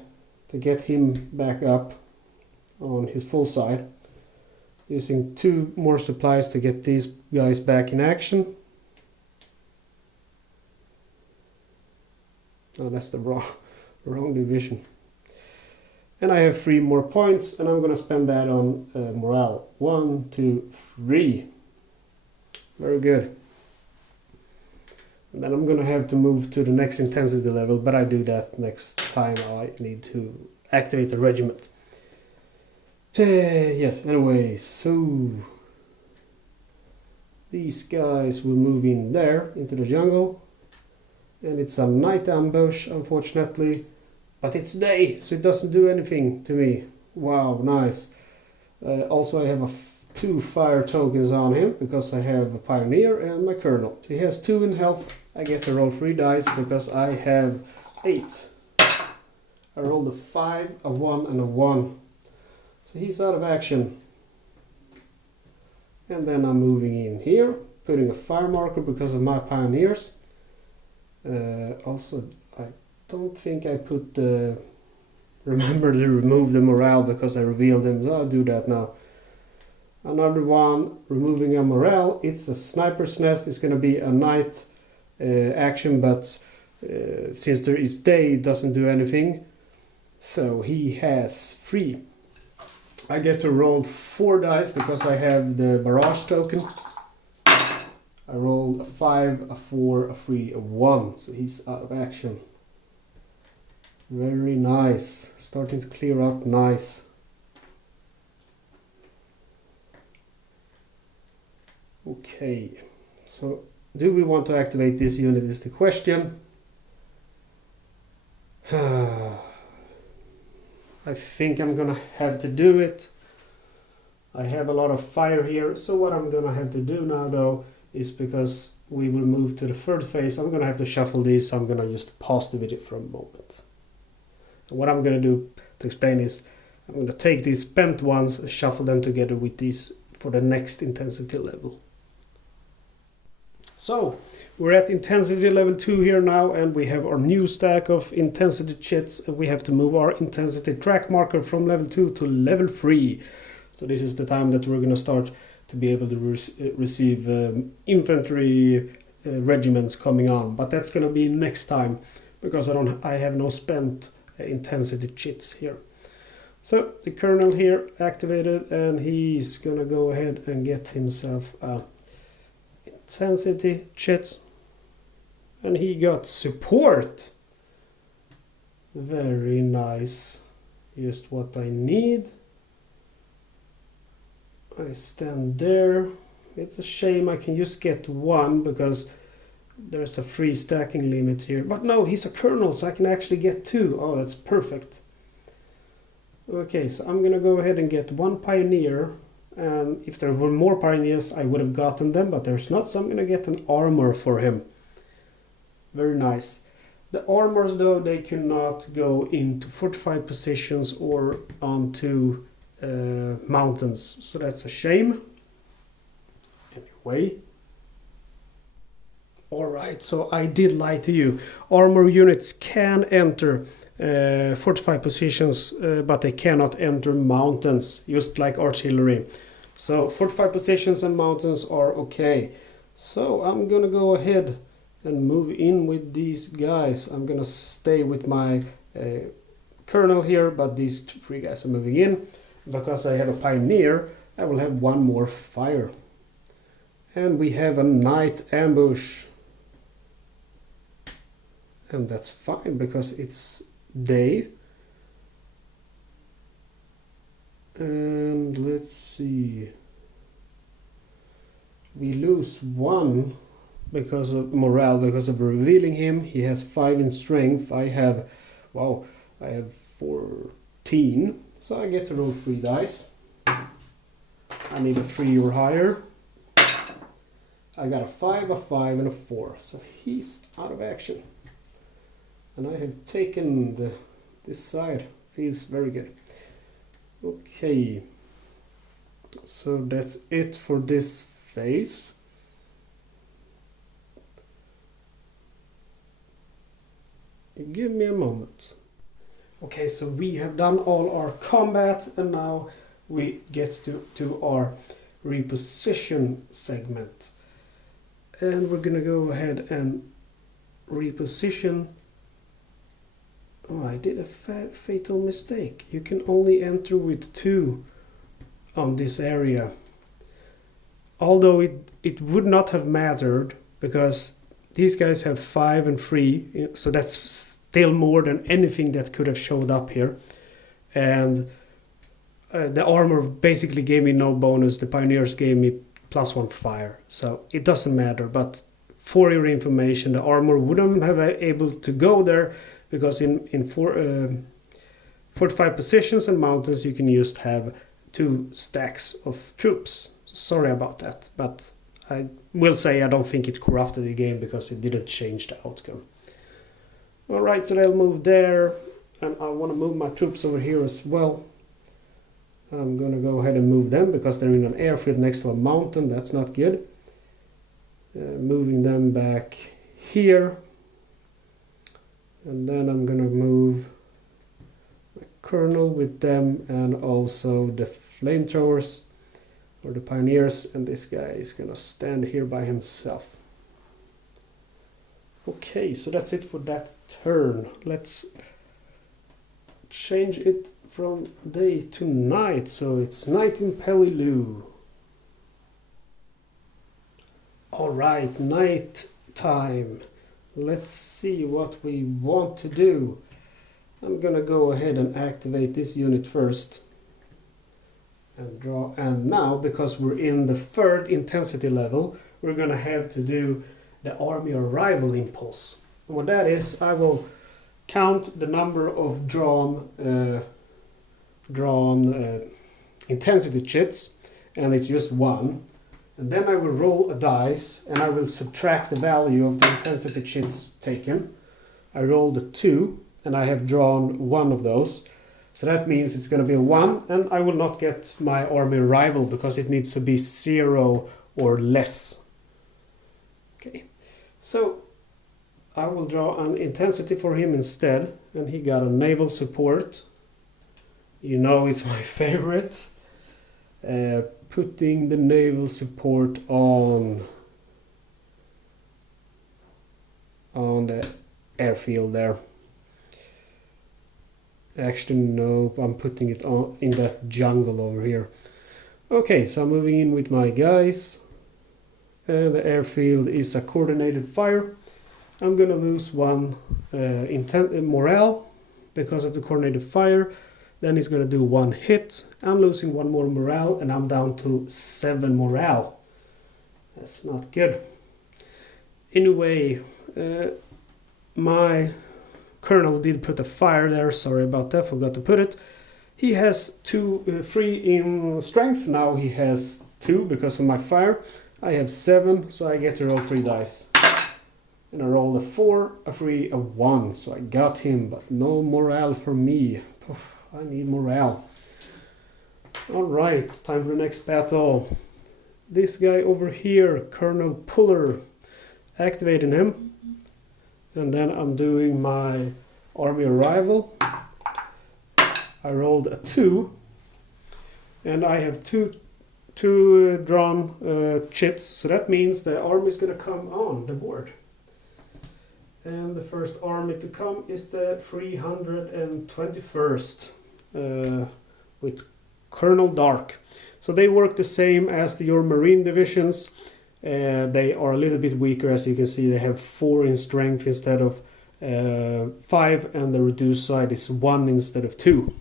to get him back up on his full side. Using 2 more supplies to get these guys back in action. Oh, that's the wrong division. And I have 3 more points, and I'm gonna spend that on morale. 1, 2, 3. Very good. And then I'm gonna have to move to the next intensity level, but I do that next time I need to activate the regiment. Yes, anyway, so these guys will move in there into the jungle. And it's a night ambush, unfortunately. But it's day, so it doesn't do anything to me. Wow, nice. Also, I have 2 fire tokens on him because I have a pioneer and my colonel. He has 2 in health. I get to roll 3 dice because I have 8. I rolled a 5, a 1 and a 1. So he's out of action. And then I'm moving in here, putting a fire marker because of my pioneers. Also, I don't think I put the... Remember to remove the morale because I revealed them, so I'll do that now. Another one, removing a morale. It's a sniper's nest. It's going to be a night action, but since there is day, it doesn't do anything. So he has 3. I get to roll 4 dice because I have the barrage token. I rolled a 5, a 4, a 3, a 1. So he's out of action. Very nice. Starting to clear up nice. Okay, so do we want to activate this unit is the question. I think I'm gonna have to do it. I have a lot of fire here, so what I'm gonna have to do now though is, because we will move to the third phase, I'm gonna have to shuffle these. I'm gonna just pause the video for a moment. And what I'm gonna do to explain is I'm gonna take these spent ones and shuffle them together with these for the next intensity level. So we're at intensity level 2 here now, and we have our new stack of intensity chits, and we have to move our intensity track marker from level 2 to level 3. So this is the time that we're going to start to be able to receive infantry regiments coming on, but that's going to be next time, because I have no spent intensity chits here. So the colonel here activated, and he's going to go ahead and get himself a intensity chits, and he got support. Very nice, just what I need. I stand there. It's a shame I can just get one because there's a free stacking limit here, but no, he's a colonel, so I can actually get 2. Oh, that's perfect. Okay, so I'm gonna go ahead and get 1 pioneer. And if there were more pioneers, I would have gotten them, but there's not, so I'm going to get an armor for him. Very nice. The armors, though, they cannot go into fortified positions or onto mountains, so that's a shame. Anyway. Alright, so I did lie to you. Armor units can enter fortified positions, but they cannot enter mountains, just like artillery. So fortified positions and mountains are okay. So I'm gonna go ahead and move in with these guys. I'm gonna stay with my colonel here, but these 3 guys are moving in. Because I have a pioneer, I will have 1 more fire. And we have a night ambush. And that's fine because it's day. And let's see. We lose 1 because of morale, because of revealing him. He has 5 in strength. I have 14. So I get to roll 3 dice. I need a 3 or higher. I got a 5, a 5, and a 4. So he's out of action. And I have taken this side. Feels very good. Okay. So that's it for this phase. Give me a moment. Okay, so we have done all our combat, and now we get to our reposition segment. And we're gonna go ahead and reposition. Oh, I did a fatal mistake. You can only enter with 2 on this area. Although it would not have mattered, because these guys have 5 and 3, so that's still more than anything that could have showed up here. And the armor basically gave me no bonus. The pioneers gave me +1 fire, so it doesn't matter. But for your information, the armor wouldn't have been able to go there, because in fortified positions and mountains you can just have 2 stacks of troops. Sorry about that, but I will say I don't think it corrupted the game because it didn't change the outcome. Alright, so they'll move there, and I want to move my troops over here as well. I'm going to go ahead and move them because they're in an airfield next to a mountain. That's not good. Moving them back here. And then I'm going to move my colonel with them, and also the flamethrowers or the pioneers, and this guy is going to stand here by himself. Okay, so that's it for that turn. Let's change it from day to night, so it's night in Peleliu. Alright, night time. Let's see what we want to do. I'm gonna go ahead and activate this unit first. and draw. And now, because we're in the 3rd intensity level, we're gonna have to do the army arrival impulse. And what that is, I will count the number of drawn intensity chits, and it's just 1. And then I will roll a dice and I will subtract the value of the intensity chits taken. I rolled a 2 and I have drawn 1 of those. So that means it's going to be a 1, and I will not get my army arrival because it needs to be 0 or less. Okay, so I will draw an intensity for him instead, and he got a naval support. You know it's my favorite. Putting the naval support on the airfield there. Actually, no, I'm putting it on in that jungle over here. Okay, so I'm moving in with my guys. And the airfield is a coordinated fire. I'm gonna lose 1 morale because of the coordinated fire. Then he's gonna do 1 hit. I'm losing 1 more morale and I'm down to 7 morale. That's not good. Anyway, my Colonel did put a fire there, sorry about that, forgot to put it. He has 3 in strength, now he has 2 because of my fire. I have 7, so I get to roll 3 dice. And I rolled a 4, a 3, a 1, so I got him, but no morale for me. I need morale. Alright, time for the next battle. This guy over here, Colonel Puller, activating him. And then I'm doing my army arrival. I rolled a 2. And I have two drawn chits. So that means the army is going to come on the board. And the first army to come is the 321st with Colonel Dark. So they work the same as your Marine divisions. They are a little bit weaker, as you can see. They have 4 in strength instead of 5, and the reduced side is 1 instead of 2.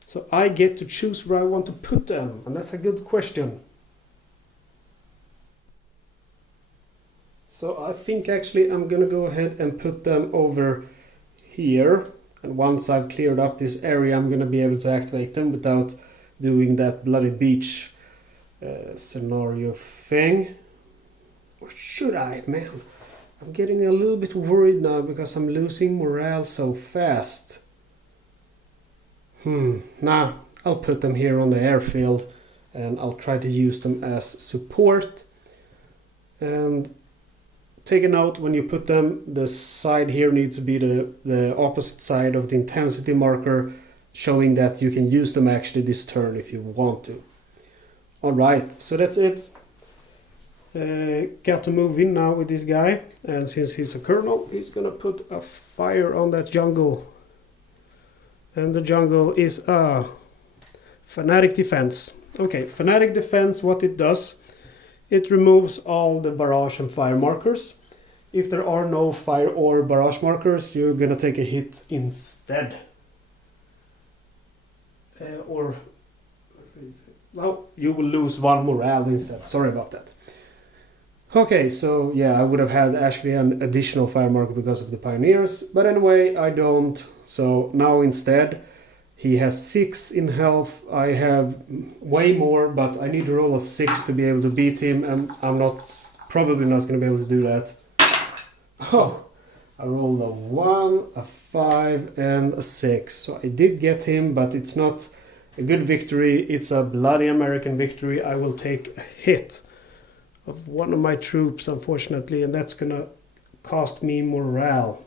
So I get to choose where I want to put them, and that's a good question. So I think actually I'm gonna go ahead and put them over here, and once I've cleared up this area I'm gonna be able to activate them without doing that bloody beach scenario thing. Or should I? Man, I'm getting a little bit worried now because I'm losing morale so fast. Nah, I'll put them here on the airfield and I'll try to use them as support. And take a note, when you put them, the side here needs to be the opposite side of the intensity marker, showing that you can use them actually this turn if you want to. Alright, so that's it. Got to move in now with this guy, and since he's a colonel, he's gonna put a fire on that jungle. And the jungle is a fanatic defense. Okay, fanatic defense, what it does, it removes all the barrage and fire markers. If there are no fire or barrage markers, you're gonna take a hit instead. Well, you will lose 1 morale instead. Sorry about that. Okay, so yeah, I would have had actually an additional fire marker because of the pioneers, but anyway, I don't. So now instead, he has 6 in health. I have way more, but I need to roll a 6 to be able to beat him, and I'm probably not going to be able to do that. Oh, I rolled a 1, a 5, and a 6. So I did get him, but it's not a good victory. It's a bloody American victory. I will take a hit of one of my troops, unfortunately, and that's gonna cost me morale.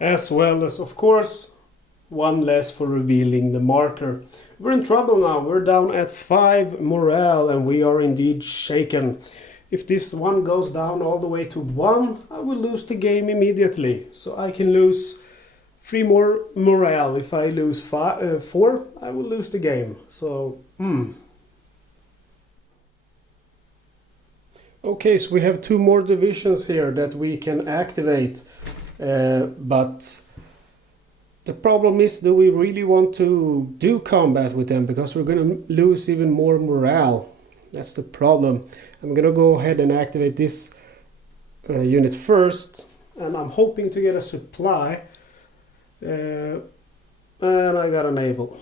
As well as, of course, 1 less for revealing the marker. We're in trouble now. We're down at 5 morale, and we are indeed shaken. If this one goes down all the way to 1, I will lose the game immediately. So I can lose 3 more morale. If I lose 4, I will lose the game. So, Okay, so we have 2 more divisions here that we can activate, but The problem is, do we really want to do combat with them? Because we're going to lose even more morale. That's the problem. I'm going to go ahead and activate this unit first. And I'm hoping to get a supply. And I got a naval,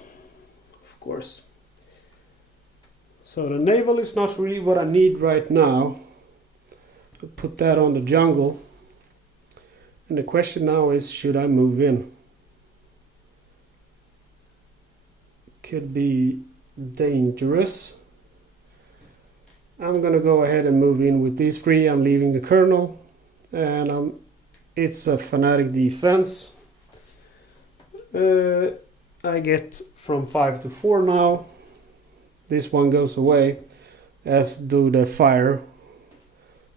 of course. So the naval is not really what I need right now. I'll put that on the jungle. And the question now is, should I move in? Could be dangerous. I'm gonna go ahead and move in with these three. I'm leaving the colonel, and it's a fanatic defense. I get from 5 to 4 now. This one goes away, as do the fire,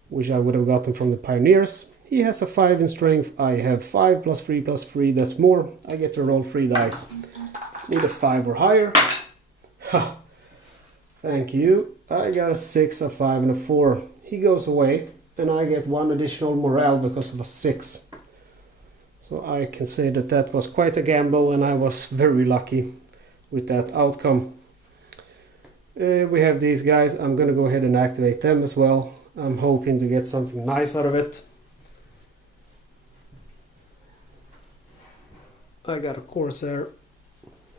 which I would have gotten from the pioneers. He has a 5 in strength. I have 5 plus 3 plus 3. That's more. I get to roll 3 dice. Need a 5 or higher. Ha! Thank you. I got a 6, a 5, and a 4. He goes away, and I get 1 additional morale because of a 6. So I can say that that was quite a gamble, and I was very lucky with that outcome. We have these guys. I'm going to go ahead and activate them as well. I'm hoping to get something nice out of it. I got a Corsair,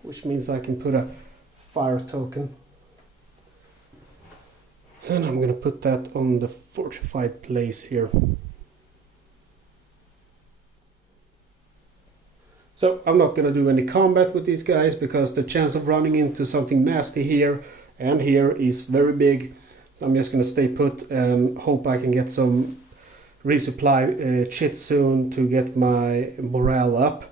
which means I can put a fire token. And I'm going to put that on the fortified place here. So I'm not going to do any combat with these guys because the chance of running into something nasty here and here is very big. So I'm just going to stay put and hope I can get some resupply chit soon to get my morale up.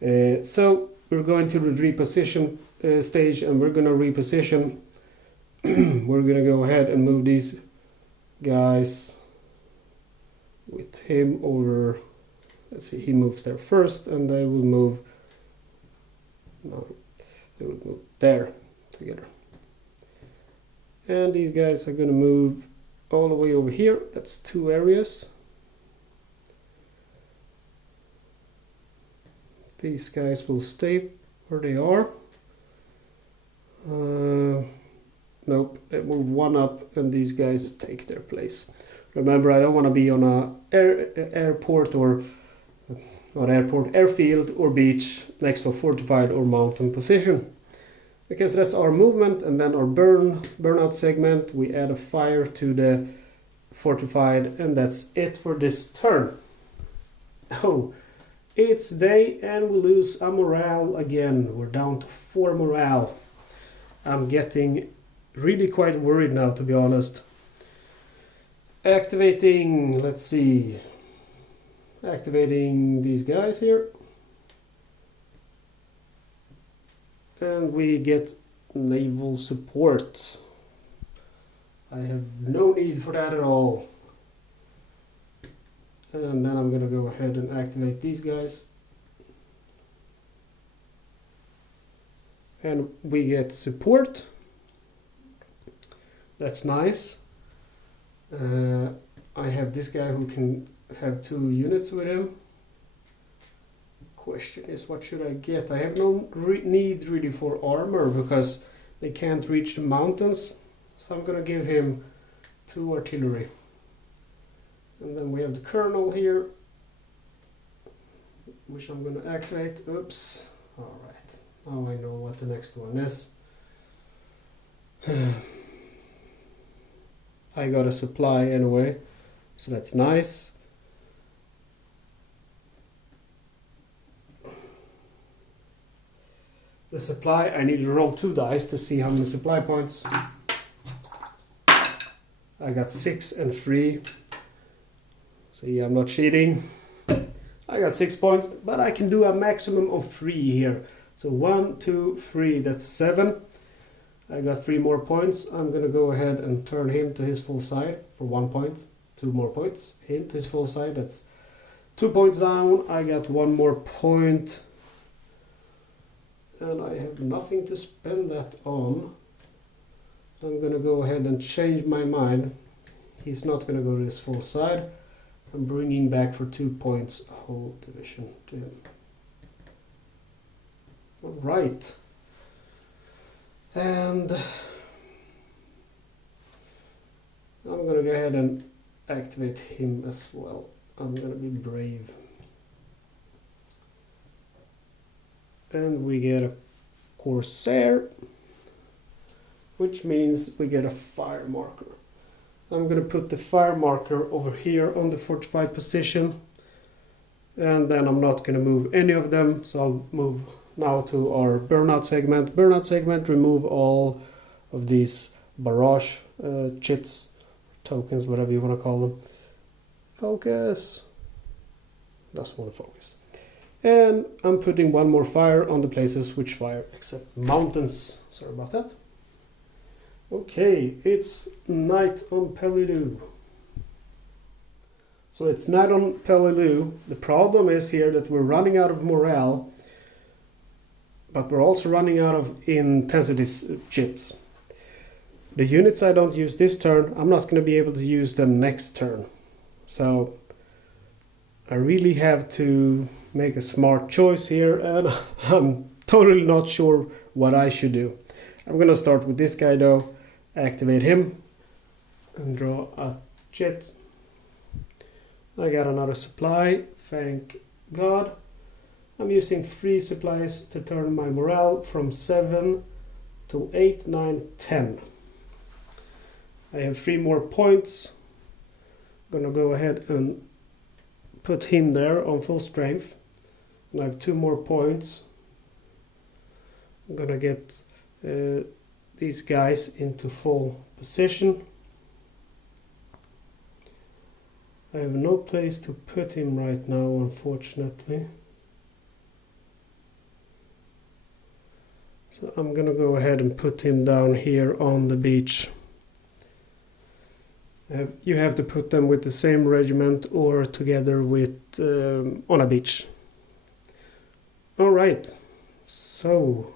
So we're going to the reposition stage, and we're going to reposition. We're going to go ahead and move these guys with him over. Let's see, he moves there first, and they will move. No, they will move there together. And these guys are going to move all the way over here. That's 2 areas. These guys will stay where they are. Nope, they move 1 up, and these guys take their place. Remember, I don't want to be on a airport or not airport, airfield or beach next to a fortified or mountain position. Because that's our movement, and then our burnout segment. We add a fire to the fortified, and that's it for this turn. Oh, it's day, and we lose a morale again. We're down to 4 morale. I'm getting really quite worried now, to be honest. Activating, let's see. Activating these guys here. And we get naval support. I have no need for that at all. And then I'm going to go ahead and activate these guys. And we get support. That's nice. I have this guy who can have 2 units with him. Question is, what should I get? I have no need really for armor because they can't reach the mountains. So I'm going to give him 2 artillery. And then we have the colonel here, which I'm going to activate. Oops. Alright. Now I know what the next one is. I got a supply anyway, so that's nice. The supply, I need to roll 2 dice to see how many supply points. I got 6 and 3. See, I'm not cheating. I got 6 points, but I can do a maximum of 3 here. So 1, 2, 3, that's 7. I got 3 more points. I'm gonna go ahead and turn him to his full side for 1 point. 2 more points. Him to his full side, that's 2 points down. I got 1 more point. And I have nothing to spend that on. I'm gonna go ahead and change my mind. He's not gonna go to his full side. I'm bringing back for 2 points a whole division to him. Alright. And I'm gonna go ahead and activate him as well. I'm gonna be brave. And we get a Corsair, which means we get a fire marker. I'm gonna put the fire marker over here on the fortified position, and then I'm not gonna move any of them, so I'll move now to our burnout segment. Burnout segment, remove all of these barrage chits, tokens, whatever you want to call them. Focus. Doesn't want to focus. And I'm putting one more fire on the places which fire, except mountains. Sorry about that. Okay, it's night on Peleliu. So it's night on Peleliu. The problem is here that we're running out of morale, but we're also running out of intensity chits. The units I don't use this turn, I'm not going to be able to use them next turn. So I really have to make a smart choice here, and I'm totally not sure what I should do. I'm going to start with this guy though, activate him, and draw a jet. I got another supply, thank God. I'm using 3 supplies to turn my morale from 7 to 8, 9, 10. I have 3 more points. I'm gonna go ahead and put him there on full strength. And I have 2 more points. I'm gonna get these guys into full position. I have no place to put him right now, unfortunately. So I'm gonna go ahead and put him down here on the beach. You have to put them with the same regiment or together with on a beach. Alright, so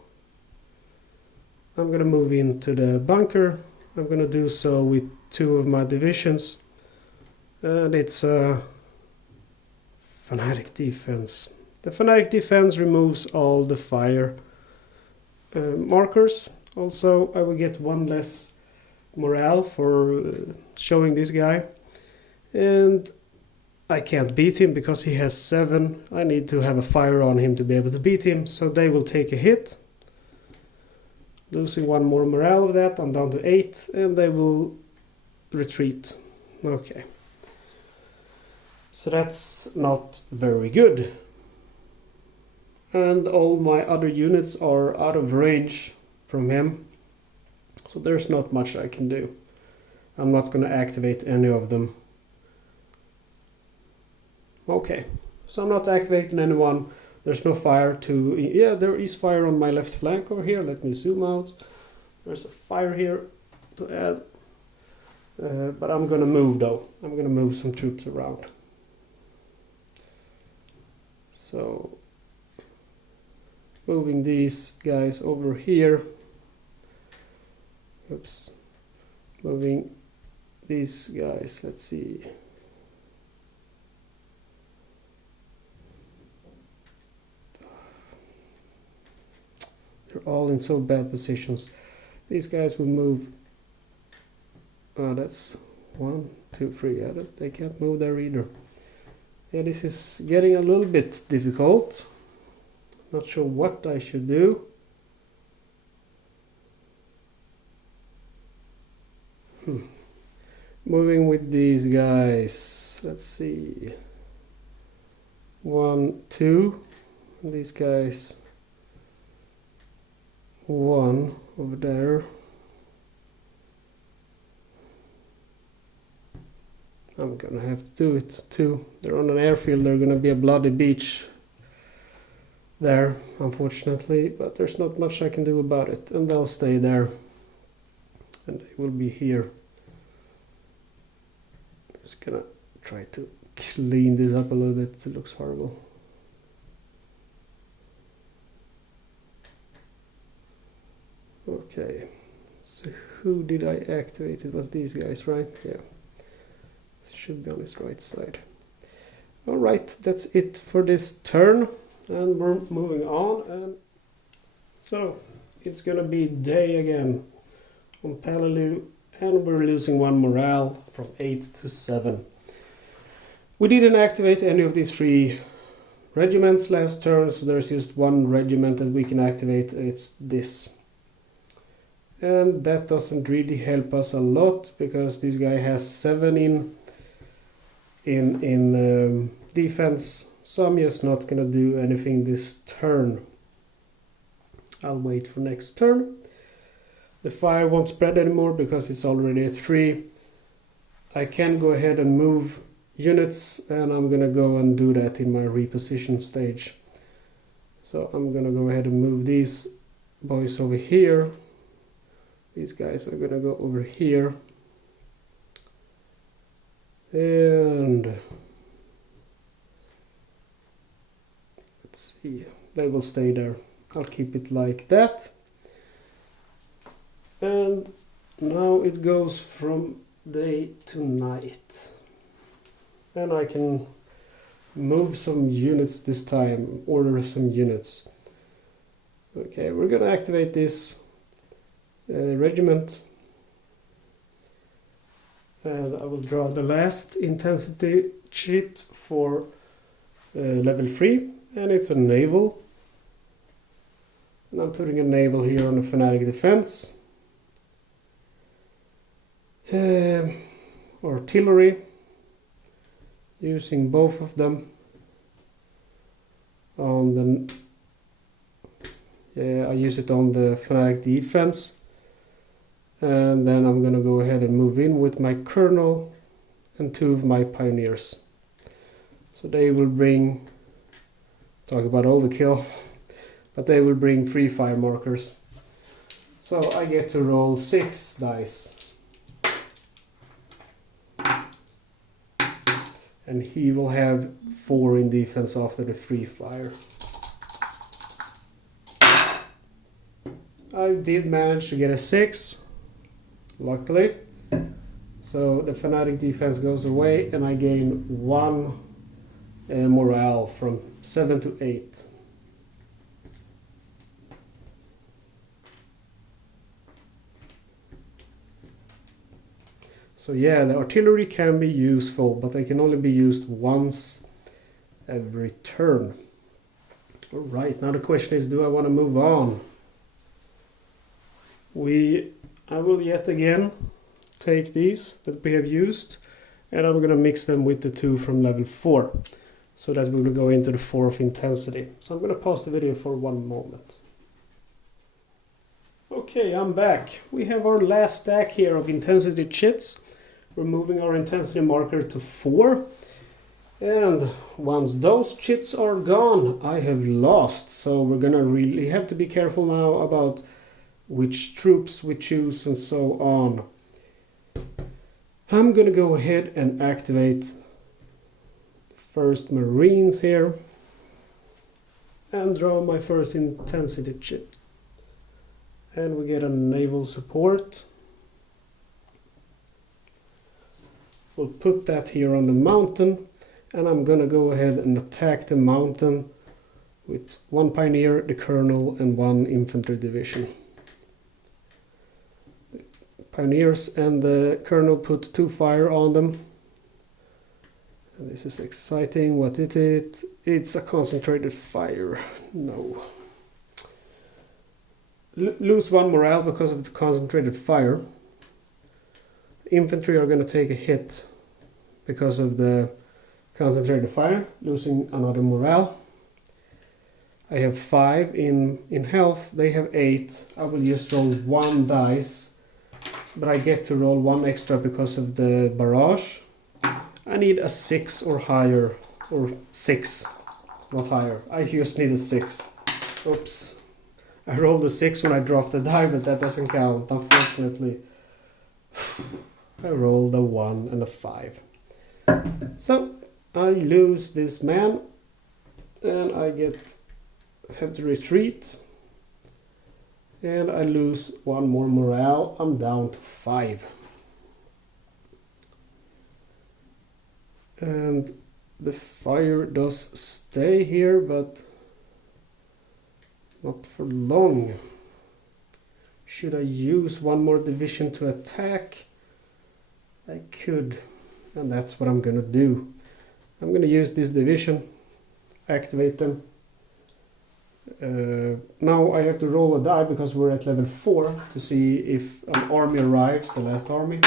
I'm gonna move into the bunker. I'm gonna do so with 2 of my divisions. And it's a fanatic defense. The fanatic defense removes all the fire markers. Also, I will get 1 less morale for showing this guy, and I can't beat him because he has 7. I need to have a fire on him to be able to beat him, so they will take a hit, losing 1 more morale of that. I'm down to 8, and they will retreat. Okay, so that's not very good. And all my other units are out of range from him, so there's not much I can do. I'm not going to activate any of them. Okay, so I'm not activating anyone. There's no fire to... Yeah, there is fire on my left flank over here. Let me zoom out. There's a fire here to add. But I'm going to move though. I'm going to move some troops around. So... moving these guys over here. Oops. Moving these guys, let's see. They're all in so bad positions. These guys will move. That's 1, 2, 3. Yeah, they can't move there either. Yeah, this is getting a little bit difficult. Not sure what I should do. Moving with these guys. Let's see. 1, 2. And these guys. 1 over there. I'm gonna have to do it too. They're on an airfield. They're gonna be a bloody beach there, unfortunately, but there's not much I can do about it, and they'll stay there, and they will be here. Just gonna try to clean this up a little bit. It looks horrible. Okay, so who did I activate? It was these guys, right? Yeah, it should be on his right side. Alright, that's it for this turn. And we're moving on, and So it's gonna be day again on Peleliu, and we're losing 1 morale from 8 to 7. We didn't activate any of these 3 regiments last turn, so there's just 1 regiment that we can activate, and it's this. And that doesn't really help us a lot, because this guy has 7 in defense, so I'm just not gonna do anything this turn. I'll wait for next turn. The fire won't spread anymore because it's already at 3. I can go ahead and move units, and I'm gonna go and do that in my reposition stage. So I'm gonna go ahead and move these boys over here. These guys are gonna go over here, and let's see, they will stay there. I'll keep it like that. And now it goes from day to night, and I can move some units this time, order some units. Okay, we're gonna activate this regiment, and I will draw the last intensity sheet for level 3, and it's a naval, and I'm putting a naval here on the fanatic defense. Artillery, using both of them on the I use it on the fanatic defense. And then I'm gonna go ahead and move in with my colonel and 2 of my pioneers. So they will bring, talk about overkill, but they will bring 3 fire markers. So I get to roll 6 dice. And he will have 4 in defense after the 3 fire. I did manage to get a 6. Luckily. So the fanatic defense goes away, and I gain 1 morale from 7 to 8. So yeah, the artillery can be useful, but they can only be used once every turn. Alright, now the question is, do I want to move on? I will yet again take these that we have used, and I'm going to mix them with the 2 from level 4, so that we will go into the 4th intensity. So I'm going to pause the video for 1 moment. Okay, I'm back. We have our last stack here of intensity chits. We're moving our intensity marker to 4. And once those chits are gone, I have lost. So we're going to really have to be careful now about which troops we choose and so on. I'm gonna go ahead and activate the first Marines here and draw my first intensity chit. And we get a naval support. We'll put that here on the mountain, and I'm gonna go ahead and attack the mountain with 1 pioneer, the colonel, and 1 infantry division. Pioneers and the colonel put 2 fire on them. And this is exciting. What is it? It's a concentrated fire. No. Lose 1 morale because of the concentrated fire. The infantry are going to take a hit because of the concentrated fire, losing another morale. I have 5 in health. They have 8. I will just roll 1 dice. But I get to roll 1 extra because of the barrage. I need a 6 or higher, or 6, not higher. I just need a 6. Oops. I rolled a 6 when I dropped the die, but that doesn't count, unfortunately. I rolled a 1 and a 5. So I lose this man, and I have to retreat. And I lose 1 more morale. I'm down to 5. And the fire does stay here, but Not for long. Should I use one more division to attack? I could, and that's what I'm gonna do. I'm gonna use this division, activate them. Now I have to roll a die because we're at level 4 to see if an army arrives, the last army.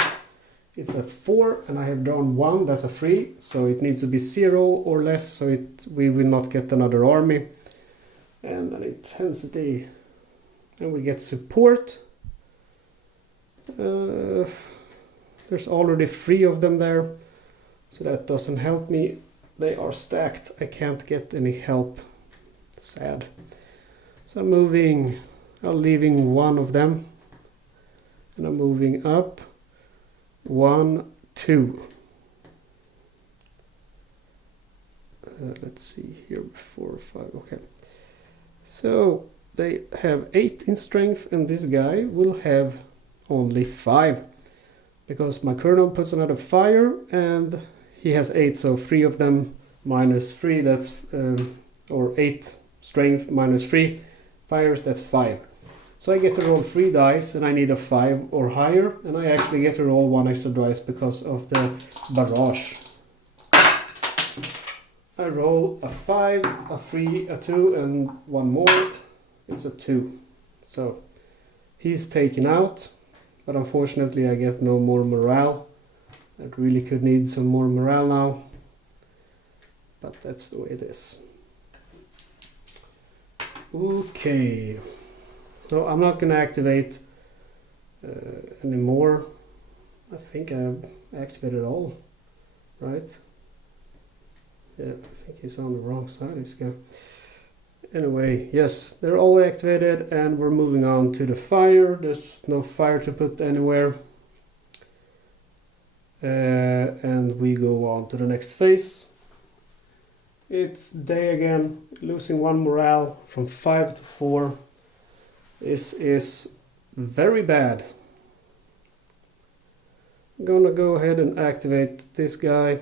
It's a 4 and I have drawn 1, that's a 3, so it needs to be 0 or less, so we will not get another army. And an intensity, and we get support. There's already 3 of them there, so that doesn't help me. They are stacked, I can't get any help. Sad. So I'm leaving 1 of them, and I'm moving up 1, 2. Let's see here, 4, 5, okay. So they have 8 in strength, and this guy will have only 5. Because my colonel puts another fire, and he has 8, so 3 of them minus 3, that's, or 8 strength minus 3 fires, that's 5. So I get to roll 3 dice, and I need a 5 or higher, and I actually get to roll 1 extra dice because of the barrage. I roll a 5, a 3, a 2, and 1 more. It's a 2. So he's taken out, but unfortunately I get no more morale. I really could need some more morale now, but that's the way it is. Okay, so I'm not gonna activate anymore. I think I've activated all, right? Yeah, I think he's on the wrong side, this guy. Anyway, yes, they're all activated, and we're moving on to the fire. There's no fire to put anywhere. And we go on to the next phase. It's day again, losing 1 morale from 5 to 4. This is very bad. I'm gonna go ahead and activate this guy.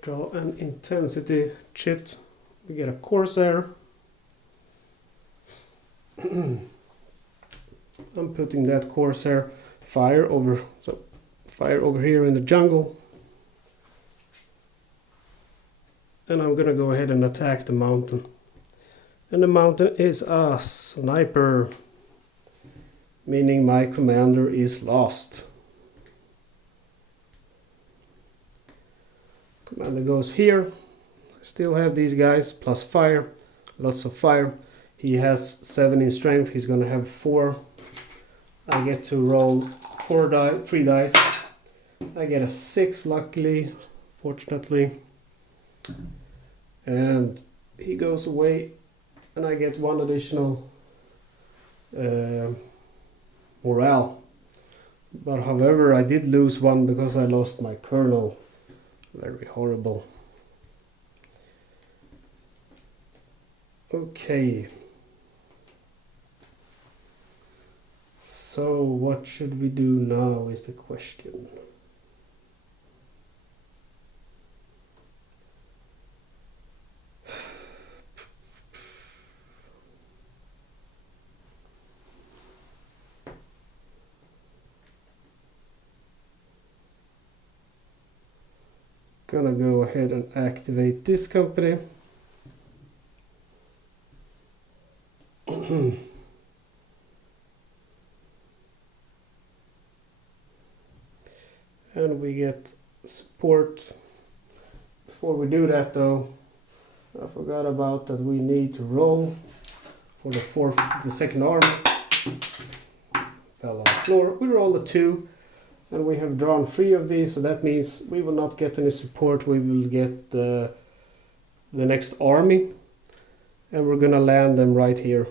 Draw an intensity chit. We get a Corsair. I'm putting that Corsair fire over here in the jungle. And I'm gonna go ahead and attack the mountain. And the mountain is a sniper, meaning my commander is lost. Commander goes here. Still have these guys plus fire, lots of fire. He has 7 in strength, he's gonna have 4. I get to roll 3 dice. I get a 6 luckily, fortunately. And he goes away, and I get 1 additional morale. But however, I did lose 1 because I lost my colonel. Very horrible. Okay. So what should we do now is the question. Gonna go ahead and activate this company. And we get support. Before we do that though, I forgot about that we need to roll for the second army. Fell on the floor. We roll a 2, and we have drawn 3 of these, so that means we will not get any support. We will get the next army, and we're gonna land them right here.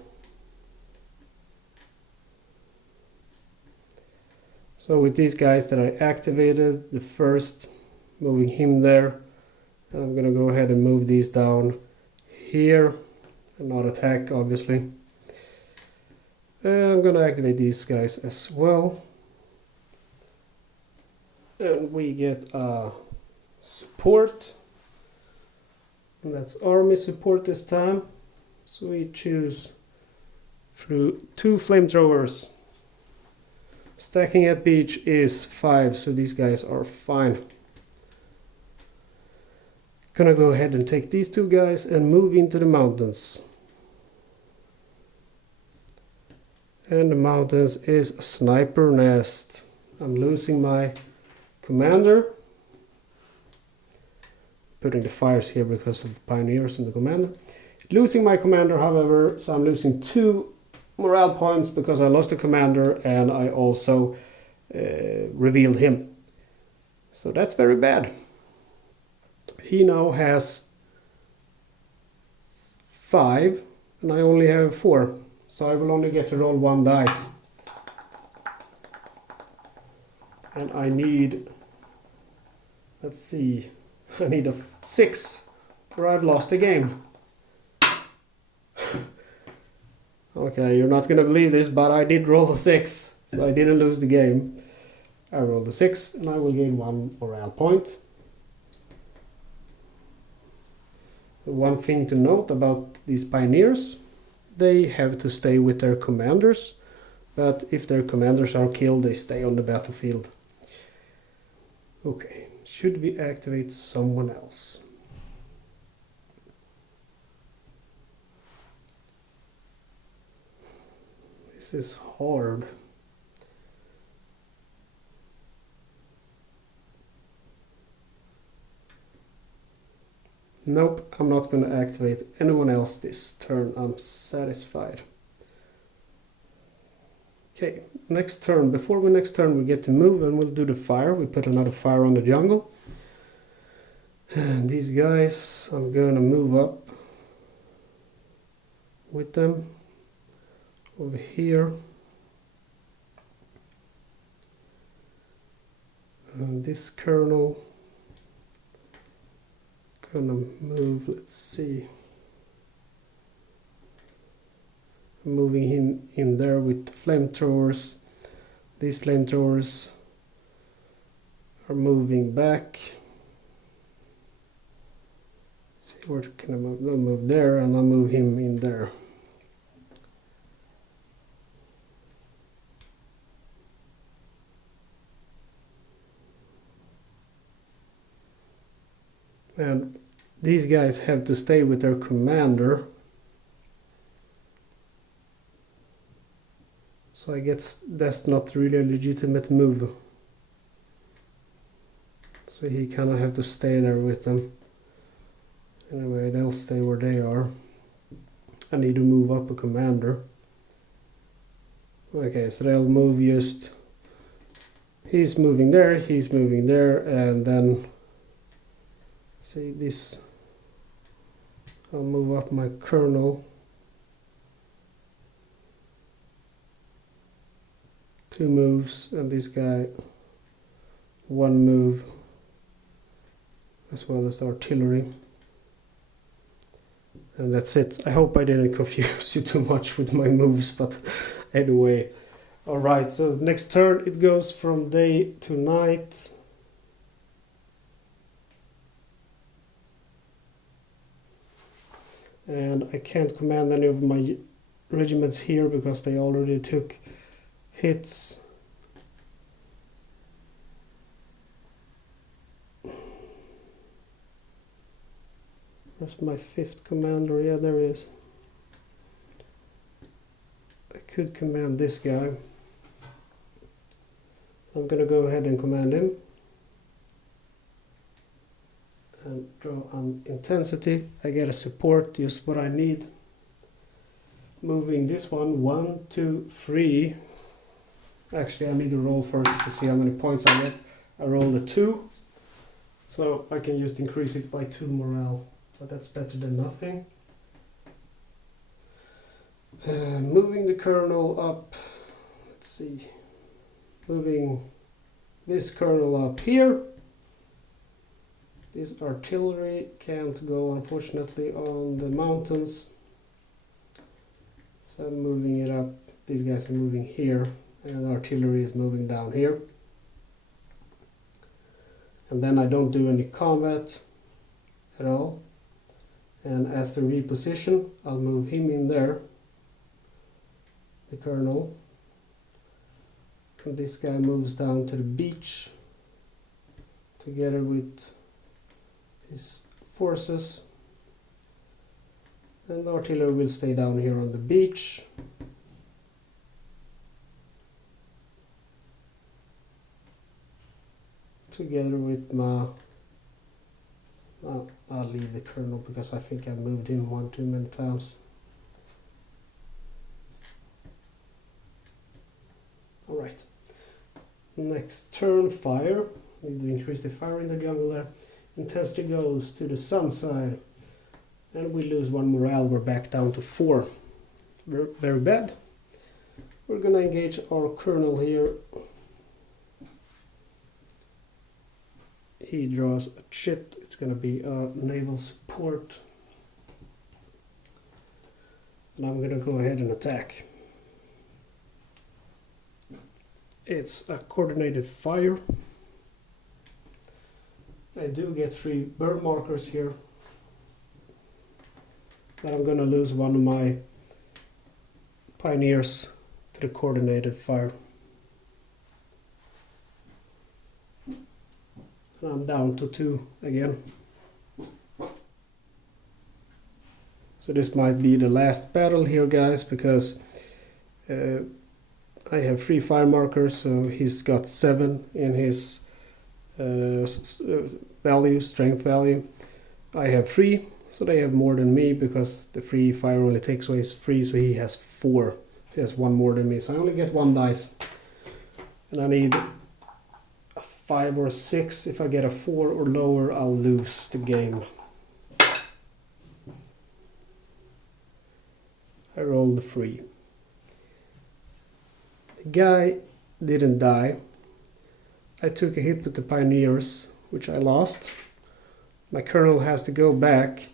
So with these guys that I activated, the first, moving him there, and I'm gonna go ahead and move these down here and not attack, obviously. And I'm gonna activate these guys as well. And we get support, and that's army support this time. So we choose through 2 flamethrowers. Stacking at beach is 5, so these guys are fine. Gonna go ahead and take these 2 guys and move into the mountains. And the mountains is a sniper nest. I'm losing my commander. Putting the fires here because of the pioneers and the commander. Losing my commander, however, so I'm losing 2 morale points because I lost the commander and I also revealed him. So that's very bad. He now has 5 and I only have 4. So I will only get to roll 1 dice. And I need, let's see, I need a 6 or I've lost the game. Okay, you're not gonna believe this, but I did roll a 6, so I didn't lose the game. I rolled a 6 and I will gain 1 morale point. One thing to note about these pioneers, they have to stay with their commanders, but if their commanders are killed, they stay on the battlefield. Okay, should we activate someone else? This is hard. Nope, I'm not going to activate anyone else this turn. I'm satisfied. Okay, next turn. Before we next turn we get to move and we'll do the fire. We put another fire on the jungle. And these guys, I'm going to move up with them over here. And this colonel gonna move, let's see, moving him in there with the flamethrowers. These flamethrowers are moving back. See, where can I move? I'll move there and I'll move him in there. And these guys have to stay with their commander. So I guess that's not really a legitimate move. So he kind of have to stay there with them. Anyway, they'll stay where they are. I need to move up a commander. Okay, so they'll move just... He's moving there, and then... See this... I'll move up my colonel. 2 moves, and this guy 1 move, as well as the artillery. And that's it. I hope I didn't confuse you too much with my moves, but anyway. Alright, so next turn it goes from day to night. And I can't command any of my regiments here because they already took hits. Where's my 5th commander? Yeah, there he is. I could command this guy. So I'm gonna go ahead and command him. And draw on intensity. I get a support, just what I need. Moving this one, 1, 2, 3. Actually, I need to roll first to see how many points I get. I rolled a 2, so I can just increase it by 2 morale, but that's better than nothing. Moving the colonel up, let's see, moving this colonel up here. This artillery can't go, unfortunately, on the mountains, so I'm moving it up. These guys are moving here, and artillery is moving down here. And then I don't do any combat at all. And as the reposition, I'll move him in there, the colonel. And this guy moves down to the beach together with his forces. And the artillery will stay down here on the beach. Together with my... I'll leave the colonel because I think I moved him one too many times. Alright. Next turn, fire. Need to increase the fire in the jungle there. Intensity goes to the sun side. And we lose one morale, we're back down to 4. Very bad. We're gonna engage our colonel here. He draws a chit, it's gonna be a naval support. And I'm gonna go ahead and attack. It's a coordinated fire. I do get 3 bird markers here. But I'm gonna lose one of my pioneers to the coordinated fire. And I'm down to 2 again. So this might be the last battle here, guys, because I have 3 fire markers, so he's got 7 in his value, strength value. I have 3. So they have more than me because the free fire only takes away 3, so he has 4. He has 1 more than me, so I only get 1 dice. And I need a 5 or a 6. If I get a 4 or lower, I'll lose the game. I rolled a 3. The guy didn't die. I took a hit with the pioneers, which I lost. My colonel has to go back.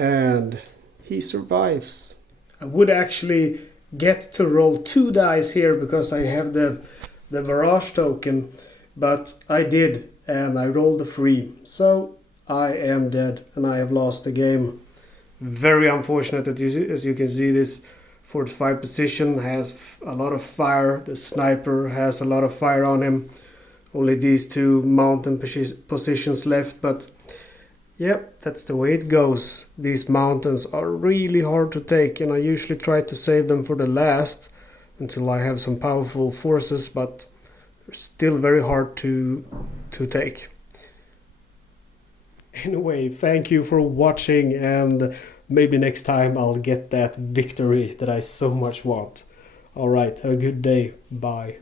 And he survives. I would actually get to roll 2 dice here because I have the barrage token, but I did, and I rolled a 3. So I am dead and I have lost the game. Very unfortunate that as you can see, this fortified position has a lot of fire. The sniper has a lot of fire on him. Only these 2 mountain positions left, but yep, that's the way it goes. These mountains are really hard to take, and I usually try to save them for the last until I have some powerful forces, but they're still very hard to take. Anyway, thank you for watching, and maybe next time I'll get that victory that I so much want. Alright, have a good day. Bye.